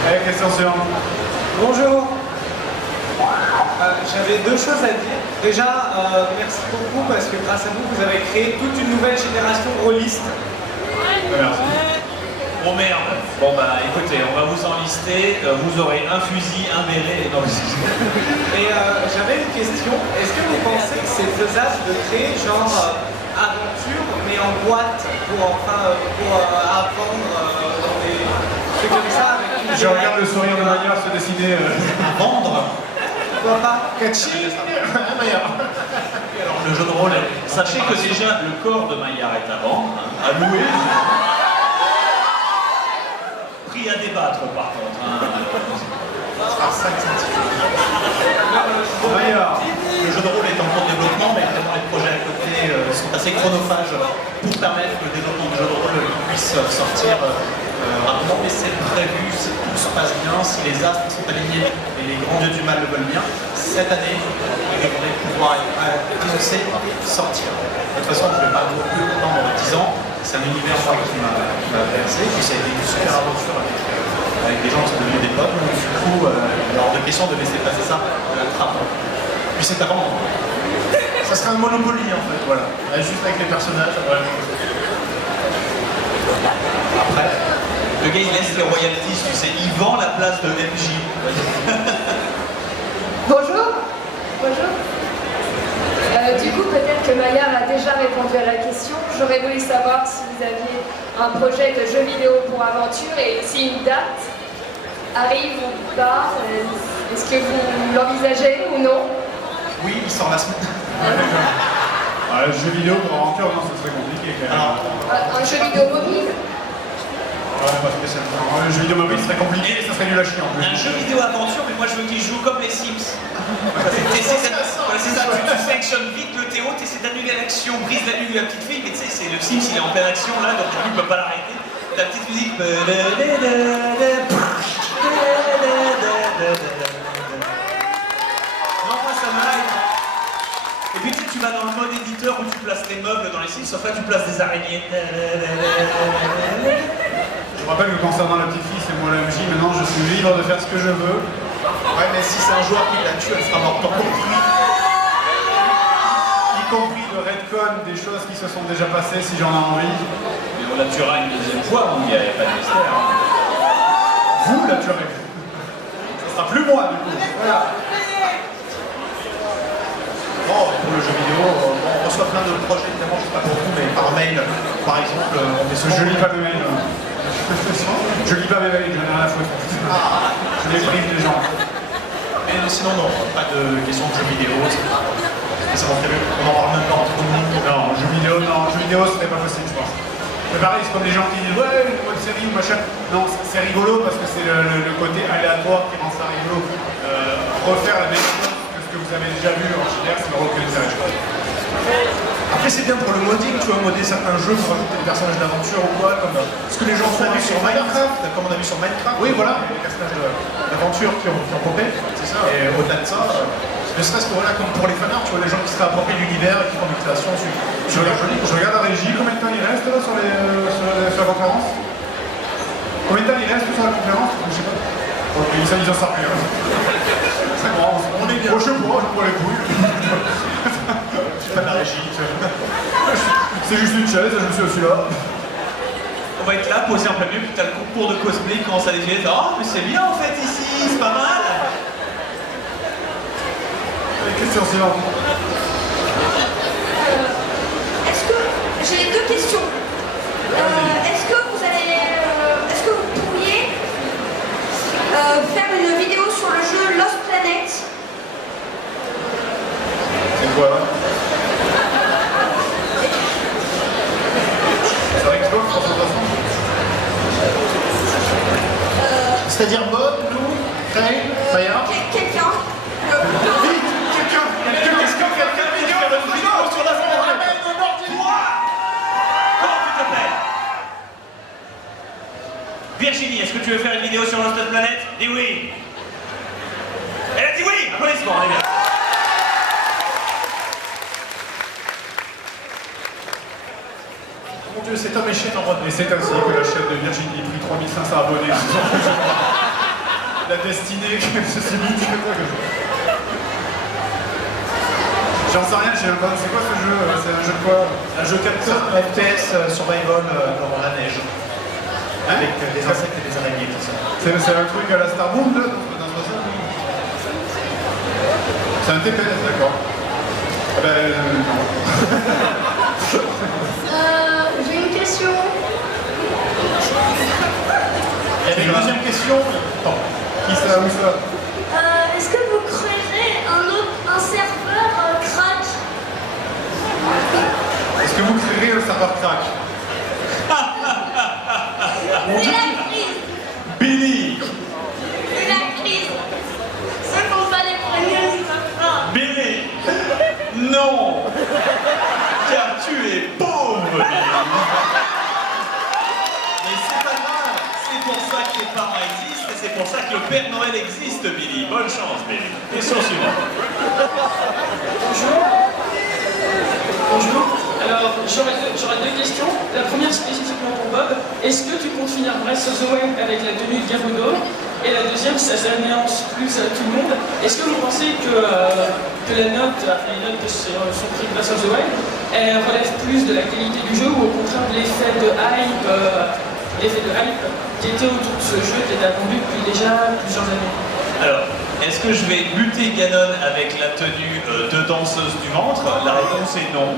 Allez, question suivante. Bonjour. J'avais deux choses à dire. Déjà, merci beaucoup parce que grâce à vous, vous avez créé toute une nouvelle génération rôliste. Merci. Oh merde. Bon bah écoutez, on va vous en lister. Vous aurez un fusil, un béret. Non, Et j'avais une question. Est-ce que vous pensez que c'est faisable de créer genre aventure mais en boîte pour apprendre dans des trucs comme ça avec une Je regarde le sourire de Maya se dessiner. À vendre. Pourquoi pas? Catching. Alors le jeu de rôle, sachez que déjà le corps de Maillard est à vendre, hein, à louer. Prix à débattre par contre. Le jeu de rôle est en cours de développement, mais vraiment les projets à côté sont assez chronophages pour permettre que le développement du jeu de rôle puisse sortir rapidement. Mais c'est prévu, si tout se passe bien, si les astres sont alignés et les grands dieux du mal le veulent bien, cette année, il devrait pouvoir être annoncé, sortir. De toute façon, je ne vais pas beaucoup plus longtemps dans 10 ans. C'est un univers moi, qui m'a intéressé, puis ça a été une super aventure avec des gens qui sont devenus des potes. Donc du coup, il est hors de question de laisser passer ça à la trappe. Puis c'est à vendre. Ça serait un Monopoly en fait, voilà. Juste avec les personnages. Voilà. Après, le gars il laisse les royalties, tu sais, il vend la place de MJ. Bonjour. Bonjour. Du coup, peut-être que Maillard a déjà répondu à la question. J'aurais voulu savoir si vous aviez un projet de jeu vidéo pour aventure et si une date arrive ou pas. Est-ce que vous l'envisagez ou non? Oui, il sort la semaine. Le jeu vidéo pour aventure, non, ça serait compliqué quand même. Un jeu vidéo mobile? Ouais, pas spécialement. Le jeu vidéo mobile serait compliqué, ça serait nul à chier en plus. Un jeu vidéo aventure, mais moi je veux qu'il joue comme les Sims. C'est ça, tu sectionnes vite le Théo, tu essaies d'annuler l'action, brise la nuit de la petite fille, mais tu sais, c'est le Sims, il est en pleine action là, donc lui il peut pas l'arrêter. Ta petite musique. Non, moi ça me hype. Et puis tu sais, tu vas dans le mode éditeur où tu places les meubles dans les Sims, sauf là tu places des araignées. Je vous rappelle que concernant la petite fille, c'est moi l'MJ, maintenant je suis libre de faire ce que je veux. Ouais, mais si c'est un joueur qui la tue, elle sera morte. Y compris de redcon, des choses qui se sont déjà passées si j'en ai envie. Mais on la tuera une deuxième fois, mon gars, il n'y a pas de mystère. Vous la tuerez. Ça sera plus moi, du coup. Voilà. Bon, pour le jeu vidéo, on reçoit plein de projets, évidemment, je sais pas pour vous, mais par mail, par exemple, on fait Je lis pas mes mails. Je lis pas mes mails, j'en ai rien à foutre. Je les prive les gens. Mais sinon, non, pas de questions de jeux vidéo. C'est bon, prévu. On en parle même pas entre nous. Non, jeux vidéo, ce n'est pas possible, je pense. Mais pareil, c'est comme les gens qui disent ouais, une nouvelle série ou machin. Non, c'est rigolo parce que c'est le côté aléatoire qui rend ça rigolo. Refaire la même chose que ce que vous avez déjà vu en JDR, ça n'aura aucun intérêt, je crois. Après, c'est bien pour le modding, tu vois, modder certains jeux pour ajouter des personnages d'aventure ou quoi, comme ce que les gens ont vu sur Minecraft, comme on a vu sur Minecraft. Oui, voilà, les personnages d'aventure qui ont popé, c'est ça. Et au-delà de ça, ne serait-ce que voilà, comme pour les fanarts, tu vois, les gens qui se approprient l'univers et qui font des créations sur leur jeu. Je regarde la régie, combien de temps il reste là sur la conférence? Combien de temps il reste sur la conférence? Je sais pas. Ok, ça ils en sortent rien. C'est bon, on est bien. Je sais pas, je prends les couilles. Je suis pas de la régie. C'est juste une chaise, je me suis aussi là. On va être là, posé en plein milieu, puis t'as le concours de cosplay qui commence à défiler. Oh, mais c'est bien en fait ici, c'est pas mal. Question suivante. Est-ce que j'ai deux questions. Est-ce que vous pourriez faire une vidéo sur le jeu Lost Planet? C'est quoi là? Sur Xbox 360? C'est-à-dire Bob, nous, Craig, Fire. Quelqu'un. Virginie, est-ce que tu veux faire une vidéo sur Lost Planet? Dis oui. Elle a dit oui. Applaudissements, les gars. Mon Dieu, cet homme est chien en mode. Et c'est ainsi que la chaîne de Virginie prit 3500 abonnés. La destinée que se limite. J'en sais rien, je sais même pas. C'est quoi ce jeu? C'est un jeu de quoi? Un jeu capteur FPS survival dans la neige. Avec des insectes et des araignées, tout ça. C'est un truc à la Starbound là? C'est un TPS, d'accord. Ah ben non. J'ai une question. Il y avait une deuxième question. Attends. Qui ça? Où ça? Est-ce que vous créerez un serveur crack? Est-ce que vous créerez un serveur crack? C'est la crise. Billy. C'est la crise. Ceux qui n'ont pas les premiers, ça. Billy. Non. Car tu es pauvre, Billy. Mais c'est pas grave. C'est pour ça que tes parents existent et c'est pour ça que le Père Noël existe, Billy. Bonne chance, Billy. Question suivante. Bonjour. Alors, j'aurais deux questions. La première spécifiquement pour Bob. Est-ce que tu comptes finir Breath of the Wild avec la tenue de Gerudo? Et la deuxième, ça s'annonce plus à tout le monde. Est-ce que vous pensez que les notes de son prix Breath of the Wild, elles relèvent plus de la qualité du jeu ou au contraire de l'effet de hype qui était autour de ce jeu qui était attendu depuis déjà plusieurs années? Alors, est-ce que je vais buter Ganon avec la tenue de danseuse du ventre? La réponse est non.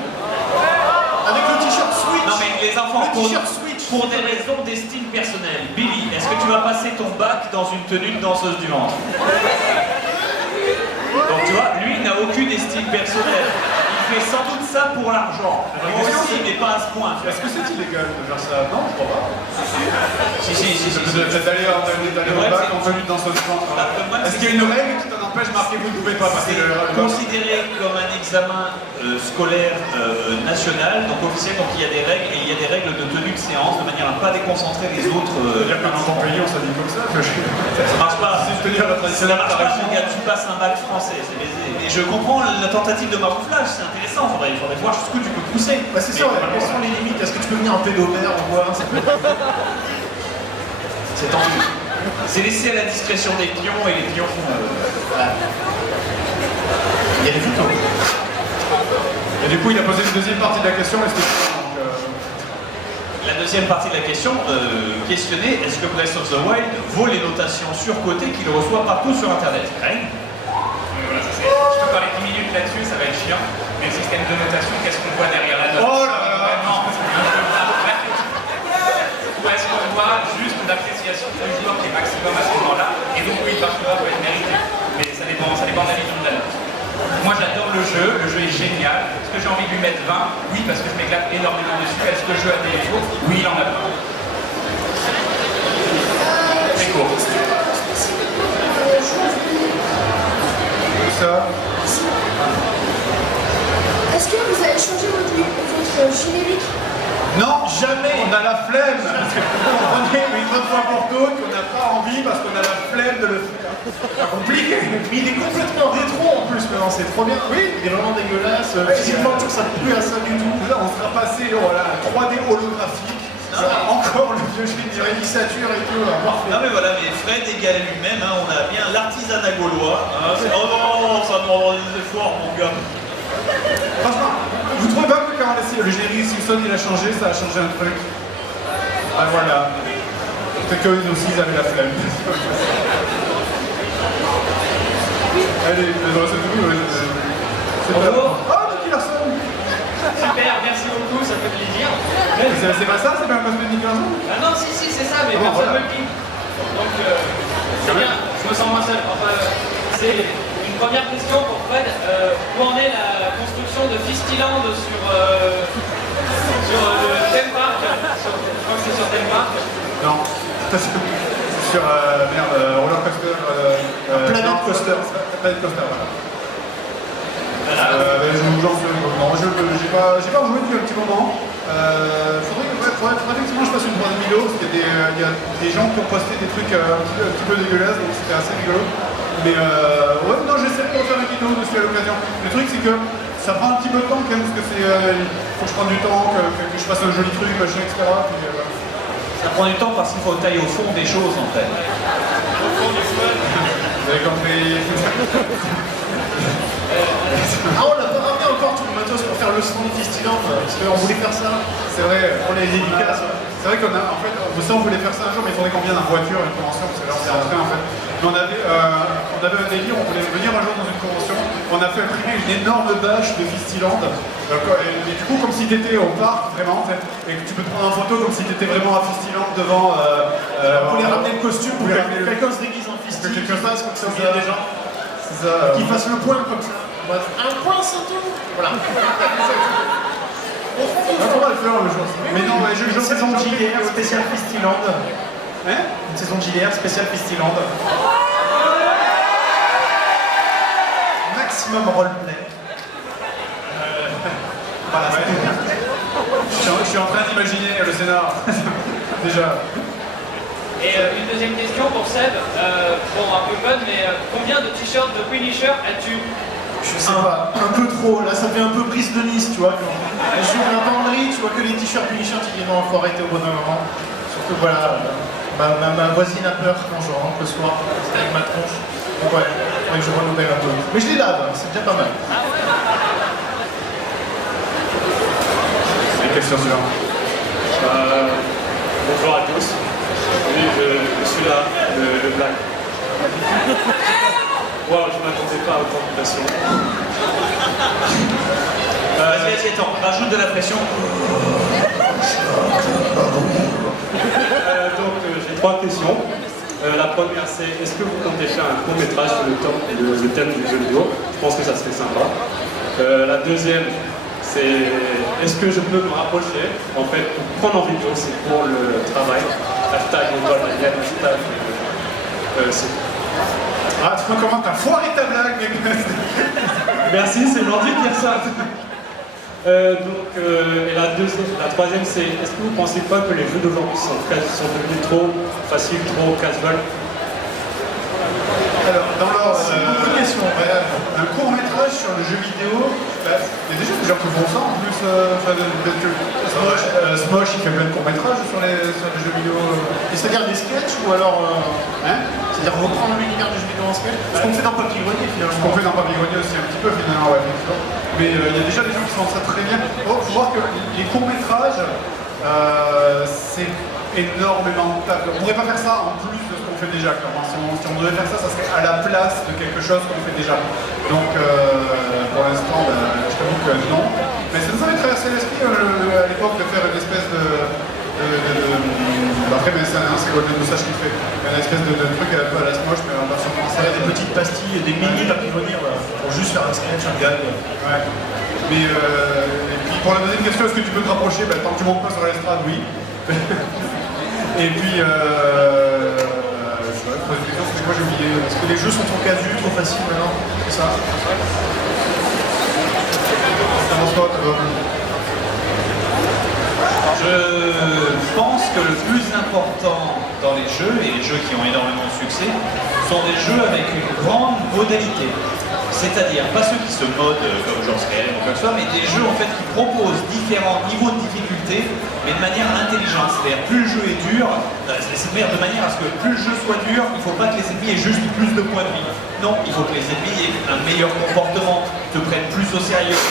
Avec le t-shirt Switch. Non mais les enfants, Le t-shirt Switch. pour des raisons d'estime personnelle. Billy, est-ce que tu vas passer ton bac dans une tenue de danseuse du ventre? Donc tu vois, lui n'a aucune estime personnelle. Il fait sans doute ça pour l'argent. Moi aussi, mais pas à ce point. Est-ce que c'est illégal de faire ça? Non, je crois pas. Si. Peut-être d'aller au bac en tenue de danseuse du ventre. Est-ce qu'il y a une règle qui t'en empêche de marquer vous ne pouvez pas passer le bac? Considéré comme un examen scolaire national, donc officiel, donc il y a des règles, et il y a des règles de tenue de séance de manière à ne pas déconcentrer les autres. C'est-à-dire qu'un enfant payé, on s'habille comme ça? Ça marche pas. C'est tenir la tradition. Ça marche pas, mon gars, tu passes un bac français, c'est baisé. Et je comprends la tentative de marouflage, c'est intéressant, il faudrait voir jusqu'où tu peux pousser. Bah c'est ça, quelles sont les limites? Est-ce que tu peux venir un pédobère ou quoi? C'est tendu. C'est laissé à la discrétion des pions et les pions. Voilà. Il y a des photos. Et du coup, il a posé une deuxième partie de la question. La deuxième partie de la question, questionner est-ce que Breath of the Wild vaut les notations surcotées qu'il reçoit partout sur Internet? Voilà, je peux parler 10 minutes là-dessus, ça va être chiant. Mais le système de notation, qu'est-ce qu'on voit derrière la note? Oh là là. Vraiment. Ou est-ce qu'on voit juste l'appréciation du joueur qui est maximum à ce moment-là, et donc oui, parfois doit être mérité. Mais ça dépend de la vision de la note. Moi j'adore le jeu est génial. Est-ce que j'ai envie de lui mettre 20? Oui, parce que je m'éclate énormément dessus. Est-ce que le jeu a des défauts? Oui, il en a plein. C'est court. Ça. Est-ce que vous avez changé votre générique? Non, jamais. On a la flemme. On est une bonne fois pour toutes, on n'a pas envie parce qu'on a la flemme de le faire. C'est pas compliqué. Mais il est complètement rétro en plus maintenant, c'est trop bien. Oui, il est vraiment dégueulasse. Physiquement, ça ne plus à ça du tout. Là, on sera passé à 3D holographique. Encore le vieux générique qui sature et tout. Parfait. Non mais voilà, mais Fred égale lui-même, hein, on a bien l'artisanat gaulois. Hein, oh non, ça demande des efforts mon gars. Franchement, vous trouvez pas que quand le générique Simpson il a changé, ça a changé un truc? Ah voilà. Peut-être qu'eux aussi ils avaient la flemme. Allez, c'est tout. C'est pas... Oh, Nicky Larson. Super, merci beaucoup, ça fait plaisir. C'est pas ça, c'est pas un cosplay de Nicky Larson? Ah non, si, c'est ça, mais personne ne le dit. Donc, c'est bien, je me sens moins seul. Enfin, c'est une première question pour Fred. Où en est la construction de Fistyland sur le theme park? Je crois que c'est sur theme park. Non. Sur Roller Coaster. Planet Coaster. Planet Coaster, voilà. J'ai pas joué depuis un petit moment. Faudrait effectivement que je fasse une troisième vidéo parce qu'il y a des gens qui ont posté des trucs un petit peu dégueulasses, donc c'était assez rigolo. Mais ouais, non, j'essaie de faire une vidéo dessus à l'occasion. Le truc c'est que ça prend un petit peu de temps quand même parce que faut que je prenne du temps, que je fasse un joli truc, machin, etc. Puis, Ça prend du temps parce qu'il faut tailler au fond des choses en fait. Au fond du fun. Vous avez compris. Ah, on l'a pas ramené encore tout le matos pour faire le stand Fistyland, parce qu'on voulait faire ça. C'est vrai, pour les dédicaces. C'est vrai qu'on a, en fait, ça on voulait faire ça un jour, mais il faudrait qu'on vienne en voiture à une convention, parce que là on est rentré en fait. Mais on avait un délire, on voulait venir un jour dans une convention, on a fait imprimer une énorme bâche de Fistyland, et du coup comme si t'étais au parc, vraiment, et que tu peux te prendre en photo comme si t'étais vraiment à Fistyland devant... on voulait ramener le costume, pour quelqu'un se déguise en Fisty, quelqu'un fasse comme ça, des gens. C'est ça. Qui fasse le point comme ça. Un point, c'est tout. Voilà. On va le faire le jour. Mais non, une saison de JDR spéciale Fistyland. Hein? Une saison de JDR spéciale Fistyland. Maximum roleplay. Voilà, je suis en train d'imaginer le scénar. Déjà. Et une deuxième question pour Seb, bon un peu bonne, mais combien de t-shirts de Punisher as-tu? Je sais pas, un peu trop, là ça fait un peu brise de Nice, tu vois, quand je joue la penderie, tu vois que les t-shirts Punisher, tu dis non, faut arrêter au bon moment. Surtout voilà, ma voisine a peur quand je rentre le soir, avec ma tronche. Donc ouais, faudrait que je renouvelle un peu. Mais je les lave, c'est déjà pas mal. C'est une question suivante. Bonjour à tous. Oui, je suis là, le black. Wow, je ne m'attendais pas à autant de pression. Vas-y, attends, rajoute de la pression. Donc, j'ai 3 questions. La première, c'est est-ce que vous comptez faire un court métrage sur le thème du jeu vidéo? Je pense que ça serait sympa. La deuxième, c'est est-ce que je peux me rapprocher, en fait, pour prendre en vidéo, c'est pour le travail. Hashtag étoile Daniel, hashtag. Ah, tu vois comment t'as foiré ta blague, mec. Merci, c'est gentil de dire ça. Et la troisième, c'est est-ce que vous pensez pas que les jeux d'aujourd'hui sont devenus trop faciles, trop casual? Alors, dans l'ordre, question. Un court-métrage sur le jeu vidéo, il y a déjà des gens qui font ça en plus. Smosh, il fait plein de courts-métrages sur les jeux vidéo. Et c'est-à-dire des sketchs ou alors. C'est-à-dire reprendre l'univers du jeu vidéo en sketch. Ce qu'on fait dans Papy Grenier finalement. Ce qu'on fait dans Papy Grenier aussi un petit peu finalement, ouais, effectivement. Mais il y a déjà des gens qui font ça très bien. Oh, faut voir que les courts-métrages, c'est énormément table. On ne pourrait pas faire ça en plus de ce qu'on fait déjà, clairement. Si on devait faire ça, ça serait à la place de quelque chose qu'on fait déjà. Donc pour l'instant, je t'avoue que non. Mais ça nous avait traversé l'esprit à l'époque de faire une espèce de après, mais c'est Golden Moustache qui fait une espèce de truc à la Smosh, mais en version française. Des petites pastilles et des mini Papy Grenier, voilà. Pour juste faire un sketch, un gag. Ouais. Mais et puis pour la deuxième question, est-ce que tu peux te rapprocher? Tant que tu montes pas sur l'estrade, oui. Et puis, je sais pas, la question, c'était quoi, j'ai oublié. Est-ce que les jeux sont trop casus, trop faciles maintenant? C'est ça? Je pense que le plus important dans les jeux, et les jeux qui ont énormément de succès, sont des jeux avec une grande modalité. C'est-à-dire, pas ceux qui se modent comme genre Skyrim ou quoi que ce soit, mais des jeux en fait qui proposent différents niveaux de difficulté, mais de manière intelligente. C'est-à-dire, plus le jeu est dur, c'est de manière à ce que plus le jeu soit dur, il ne faut pas que les ennemis aient juste plus de points de vie. Non, il faut que les ennemis aient un meilleur comportement, te prennent plus au sérieux,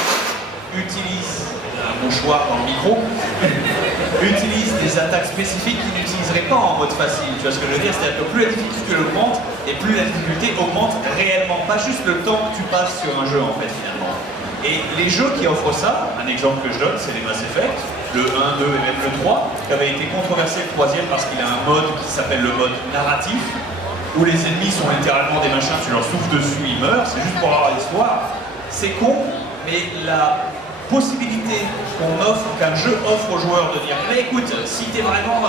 utilisent un mouchoir dans le micro, utilise des attaques spécifiques qu'ils n'utiliseraient pas en mode facile. Tu vois ce que je veux dire? C'est-à-dire que plus la difficulté augmente, et plus la difficulté augmente réellement, pas juste le temps que tu passes sur un jeu en fait finalement. Et les jeux qui offrent ça, un exemple que je donne, c'est les Mass Effect, le 1, 2 et même le 3, qui avait été controversé le troisième parce qu'il a un mode qui s'appelle le mode narratif, où les ennemis sont littéralement des machins, tu leur souffles dessus, ils meurent, c'est juste pour avoir l'espoir. C'est con, mais la possibilité qu'un jeu offre aux joueurs de dire mais écoute, si t'es vraiment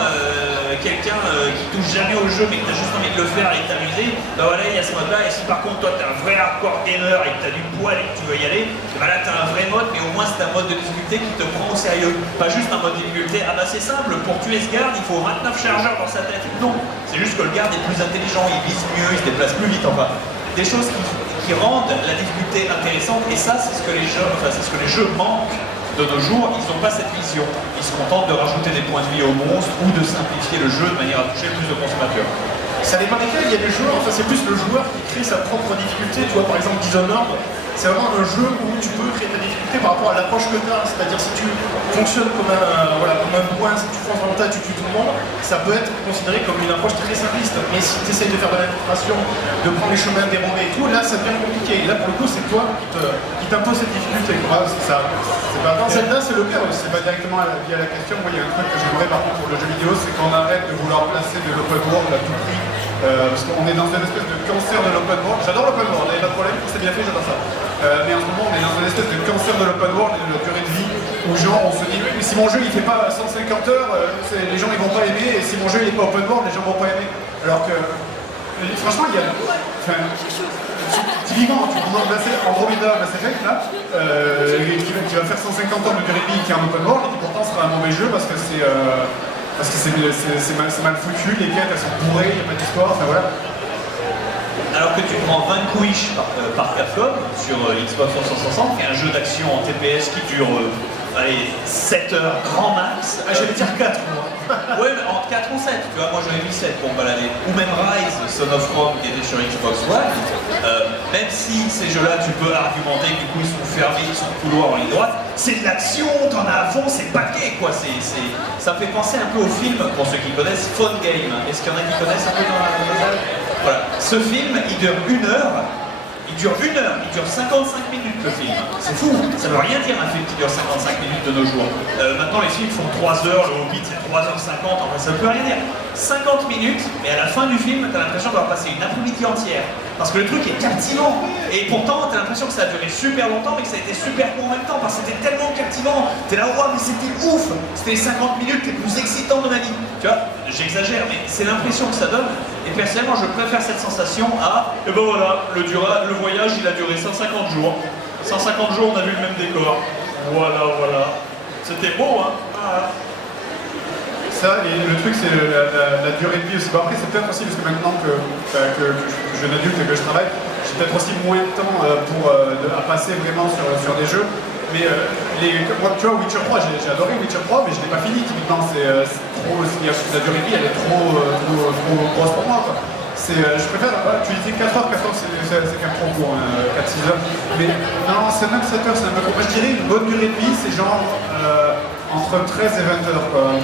quelqu'un qui touche jamais au jeu mais que t'as juste envie de le faire et de t'amuser, bah voilà, il y a ce mode là. Et si par contre toi t'es un vrai hardcore gamer et que t'as du poil et que tu veux y aller, bah là t'as un vrai mode, mais au moins c'est un mode de difficulté qui te prend au sérieux, pas juste un mode de difficulté. Ah bah c'est simple, pour tuer ce garde il faut 29 chargeurs dans sa tête. Non, c'est juste que le garde est plus intelligent, il vise mieux, il se déplace plus vite, enfin des choses qui rendent la difficulté intéressante. Et ça, c'est ce que les jeux manquent de nos jours. Ils n'ont pas cette vision. Ils se contentent de rajouter des points de vie aux monstres ou de simplifier le jeu de manière à toucher le plus de consommateurs. Ça dépend desquels. Il y a des joueurs, enfin c'est plus le joueur qui crée sa propre difficulté. Tu vois, par exemple Dishonored, c'est vraiment un jeu où tu peux créer ta difficulté par rapport à l'approche que tu as. C'est-à-dire si tu fonctionnes comme un point, si tu fonces dans le tas, tu tues tout le monde, ça peut être considéré comme une approche très simpliste. Mais si tu essayes de faire de l'infiltration, de prendre les chemins dérobés et tout, là ça devient compliqué. Et là pour le coup c'est toi qui t'impose cette difficulté. C'est ça. Dans Zelda c'est le cas aussi. C'est pas directement lié à la question. Moi il y a un truc que j'aimerais par contre pour le jeu vidéo, c'est qu'on arrête de vouloir placer de l'open world à tout prix. Parce qu'on est dans une espèce de cancer de l'open world. J'adore l'open world, il n'y a pas de problème, c'est bien fait, j'adore ça. Mais en ce moment, on est dans une espèce de cancer de l'open world et de la durée de vie où genre on se dit, oui, mais si mon jeu il fait pas 150 heures, les gens ils vont pas aimer, et si mon jeu il est pas open world, les gens vont pas aimer. Alors que, franchement, il y a. Typiquement, tu peux placer Andromeda Mass Effect là, qui va faire 150 ans de durée de vie, qui est un open world, et qui pourtant sera un mauvais jeu parce que c'est. Parce que c'est mal foutu, les quêtes elles sont bourrées, il n'y a pas d'histoire, enfin voilà. Alors que tu prends Vanquish par Capcom sur Xbox 360, qui est un jeu d'action en TPS qui dure 7 heures grand max. J'allais dire 4 moi. Ouais, mais entre 4 ou 7, tu vois, moi j'en ai mis 7 pour me balader. Ou même Rise, Son of Rome, qui était sur Xbox One. Même si ces jeux-là, tu peux argumenter que du coup ils sont fermés, ils sont couloirs en ligne droite, c'est de l'action, t'en as à fond, c'est paquet quoi. Ça me fait penser un peu au film, pour ceux qui connaissent, Phone Game. Est-ce qu'il y en a qui connaissent un peu dans la salle? Voilà. Ce film, il dure 1 heure. Il dure 55 minutes le film. C'est fou, ça veut rien dire un film qui dure 55 minutes de nos jours. Maintenant les films font 3 heures, le Hobbit c'est 3h50, enfin ça veut rien dire. 50 minutes, mais à la fin du film, t'as l'impression d'avoir passé une après-midi entière. Parce que le truc est captivant. Et pourtant, t'as l'impression que ça a duré super longtemps, mais que ça a été super court en même temps, parce que c'était tellement captivant. T'es là, ouais, mais c'était ouf. C'était les 50 minutes les plus excitantes de ma vie. Tu vois, j'exagère, mais c'est l'impression que ça donne. Et personnellement, je préfère cette sensation à, et ben voilà, le voyage, il a duré 150 jours. 150 jours, on a vu le même décor. Voilà, voilà. C'était beau, hein. Voilà. Ça, et le truc, c'est la durée de vie aussi. Bon, après, c'est peut-être aussi parce que maintenant que je suis jeune adulte et que je travaille, je j'ai peut-être aussi moins de temps à passer vraiment sur des jeux. Mais moi, tu vois, Witcher 3, j'ai adoré Witcher 3, mais je l'ai pas fini typiquement. C'est trop, la durée de vie, elle est trop grosse pour moi, quoi. Je préfère, tu disais 4 heures, c'est quand même trop court, 4-6 heures. Mais non, c'est même 7 heures, c'est un peu trop. Moi, je dirais une bonne durée de vie, c'est genre entre 13 et 20 heures, quoi.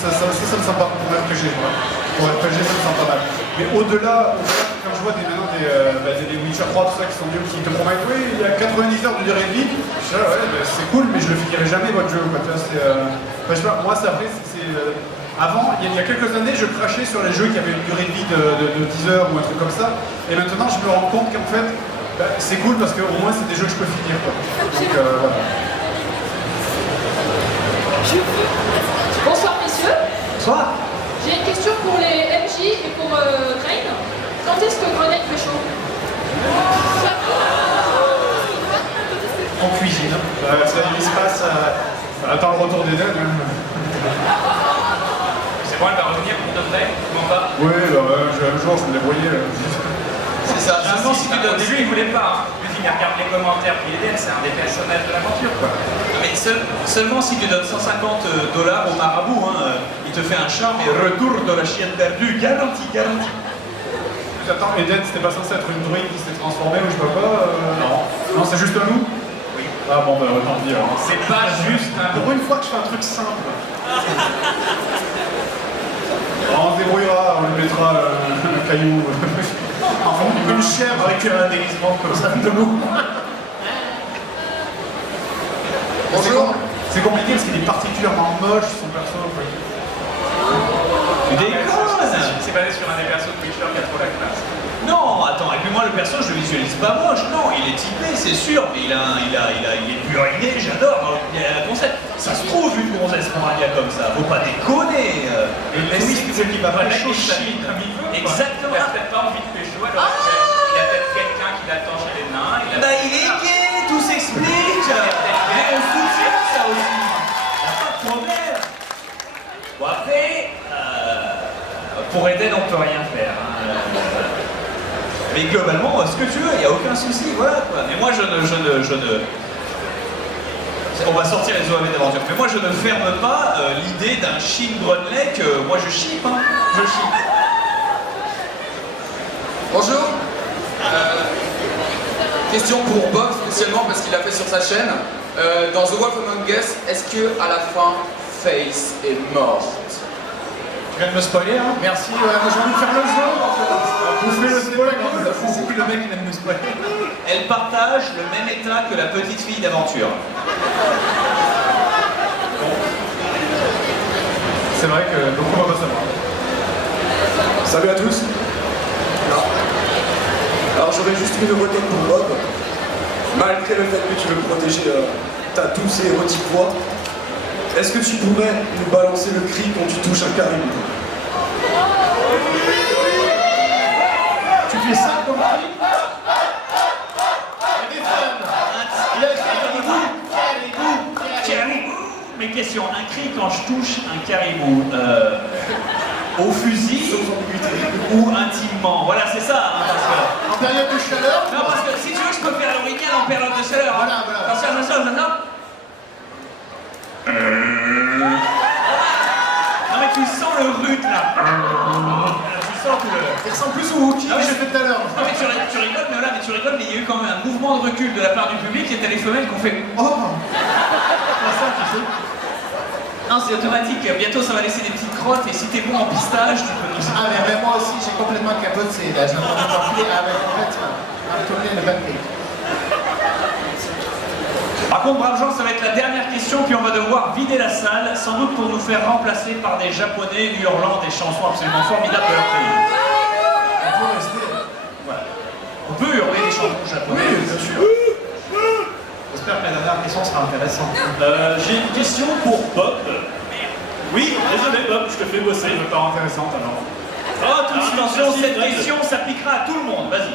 Ça me semble pas pour RPG, quoi. Pour RPG, ça me semble pas mal. Mais au-delà, quand je vois maintenant des Witcher 3, tout ça, qui te promettent, oui, il y a 90 heures de durée de vie, je dis, ouais, c'est cool, mais je le finirai jamais, votre jeu, quoi. Je sais pas, moi, ça après, avant, il y a quelques années, je crachais sur les jeux qui avaient une durée de vie de 10 heures ou un truc comme ça. Et maintenant, je me rends compte qu'en fait, c'est cool parce qu'au moins, c'est des jeux que je peux finir, quoi. Donc, voilà. Bonsoir, messieurs. Bonsoir. J'ai une question pour les MJ et pour Crane. Quand est-ce que Grenade fait chaud? En cuisine. Il se passe attends le retour des dead. C'est bon, elle va revenir pour de vrai, comment pas? Oui, un jour, je me débrouillais. C'est ça. Généralement, si tu donnes des jeux, il voulait pas. Hein. Il regarde les commentaires, puis Eden, c'est un des personnages de l'aventure, quoi. Mais seulement si tu donnes 150 $ au marabout, hein, il te fait un charme et retour de la chienne perdue, garanti. Attends, Eden, c'était pas censé être une druide qui s'est transformée ou je sais pas quoi Non, c'est juste un loup? Oui. Ah bon, tant pis alors. C'est pas juste un... Pour une fois que je fais un truc simple. On se débrouillera, on lui mettra un caillou. Une chèvre avec un déguisement comme ça de loup. Bonjour. C'est compliqué parce qu'il est particulièrement moche son perso. Tu déconnes. C'est basé sur un des persos de Witcher qui a trop la classe. Non, attends, et puis moi le perso je le visualise pas moche, non, il est typé, c'est sûr, mais il est buriné, j'adore, il y a un concept. Ça se trouve une gonzesse Moralia comme ça, faut pas déconner. Et le twist, c'est qu'il va pas pécho chine comme il veut. Exactement. Il a peut-être pas envie de pécho, alors il y a peut-être quelqu'un qui l'attend chez les nains. Bah il est gay, tout s'explique. Mais on soutient ça aussi. Y'a pas de problème. Bon après, pour Eden on peut rien faire. Hein. Mais globalement, ce que tu veux, il n'y a aucun souci, voilà quoi. Mais moi je ne... On va sortir les OAV d'aventure. Mais moi je ne ferme pas l'idée d'un Shin Grunley que moi je ship, hein. Je ship. Bonjour. Question pour Bob spécialement parce qu'il l'a fait sur sa chaîne. Dans The Wolf Among Us, est-ce que à la fin, Face est morte? Tu viens de me spoiler, hein? Merci, moi j'ai envie de faire le jeu. Bouffer le spoil. C'est le mec qui vient de me spoiler. Elle partage le même état que la petite fille d'aventure. C'est vrai que beaucoup on va pas savoir. Salut à tous. Alors j'aurais juste une requête pour Bob. Malgré le fait que tu veux protéger ta douce et érotique voix, est-ce que tu pourrais nous balancer le cri quand tu touches un caribou? Tu fais ça comme cri? Il y a des fans. Il a le Caribou. Mais question, un cri quand je touche un caribou au fusil ou intimement? Voilà, c'est ça. Hein, parce que... En période de chaleur? Non, parce que si tu veux, je peux faire l'original en période de chaleur. Voilà. Attention. Non mais tu sens le rude là. Tu sens que le... Il ressemble plus au Wookiee que j'ai fait tout à l'heure. Non mais tu rigoles, mais il y a eu quand même un mouvement de recul de la part du public, et t'as les femelles qui ont fait « Oh !» Non, c'est automatique, bientôt ça va laisser des petites crottes, et si t'es bon en pistage, tu peux nous... Ah mais moi aussi j'ai complètement capoté là, j'ai entendu parler, ah mais en fait, I'm totally in the pancake. Par contre, braves gens, ça va être la dernière question, puis on va devoir vider la salle, sans doute pour nous faire remplacer par des Japonais hurlant des chansons absolument formidables de leur pays. On peut rester. Voilà. On peut hurler des chansons japonaises. Oui, bien sûr. J'espère que la dernière question sera intéressante. J'ai une question pour Bob. Oui, désolé Bob, je te fais bosser. Elle n'est pas intéressante alors. Oh, attention, merci, cette Fred. question s'appliquera à tout le monde, vas-y.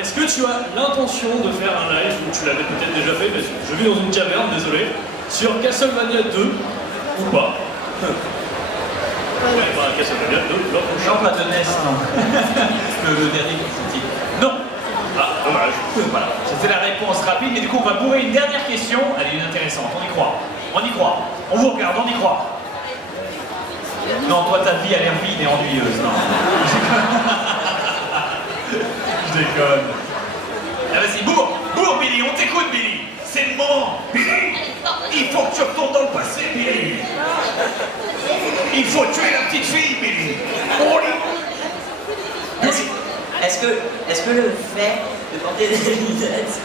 Est-ce que tu as l'intention de faire un live, ou tu l'avais peut-être déjà fait, mais je vis dans une caverne, désolé, sur Castlevania 2 ou pas? Ouais, pas Castlevania 2, l'autre Non, pas de NES, non. le dernier qui est sorti. Non. Ah, dommage. Voilà, c'était la réponse rapide, mais du coup on va bourrer une dernière question. Elle est intéressante, on y croit. On y croit. On vous regarde, on y croit. Non, toi ta vie a l'air vide et ennuyeuse, non. Je déconne. Ah, vas-y, bourre, Billy, on t'écoute, Billy. C'est le moment, Billy. Il faut que tu retournes dans le passé, Billy. Il faut tuer la petite fille, Billy. Est-ce que le fait de porter des lunettes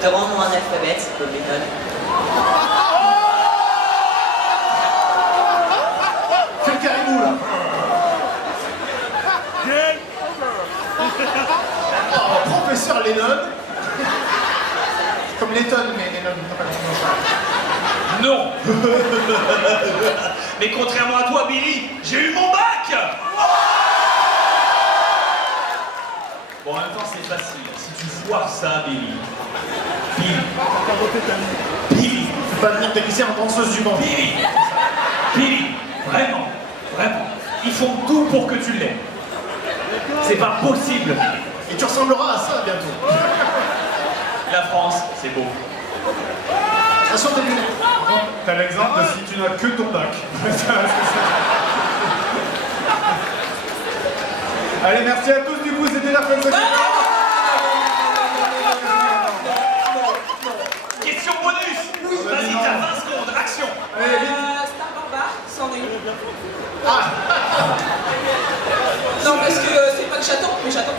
te rend moins analphabète, comme méthode? Quel caribou là. Oh, professeur Lennon. Comme Letton, mais Lennon, t'as pas compris. Non. Mais contrairement à toi, Billy, j'ai eu mon bac. Bon, en même temps, c'est facile. Si tu vois ça, Billy. Billy. Tu vas devenir technicien en danseuse du banc. Billy, vraiment, ils font tout pour que tu l'aies. C'est pas possible. Et tu ressembleras à ça bientôt. La France, c'est beau. Attention tes lunettes. T'as l'exemple de si tu n'as que ton bac. Allez, merci à tous, du coup, c'était la fin de cette Question bonus. Vas-y, t'as 20 secondes, action. Star Barbare, c'en est Non, parce que c'est pas que j'attends, mais j'attends.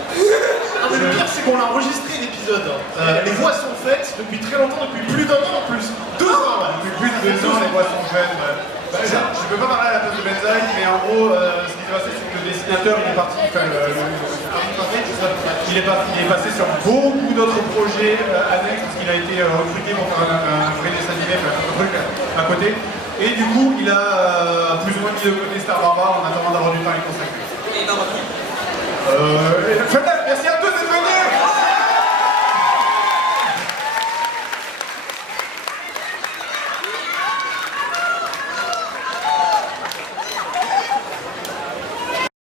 Le pire, c'est qu'on a enregistré l'épisode. Les voix sont faites depuis très longtemps, depuis plus d'un an en plus. 2 ans, ouais. Depuis plus de 2 ans, les voix sont faites. Je peux pas parler à la place de Benzaï, mais en gros, ce qui s'est passé, c'est que le dessinateur, il est parti, il est passé sur beaucoup d'autres projets annexes, parce qu'il a été recruté pour faire un vrai dessin animé, un truc à côté. Et du coup, il a plus ou moins mis de côté Star Barbare en attendant d'avoir du temps à y consacrer. Merci à tous.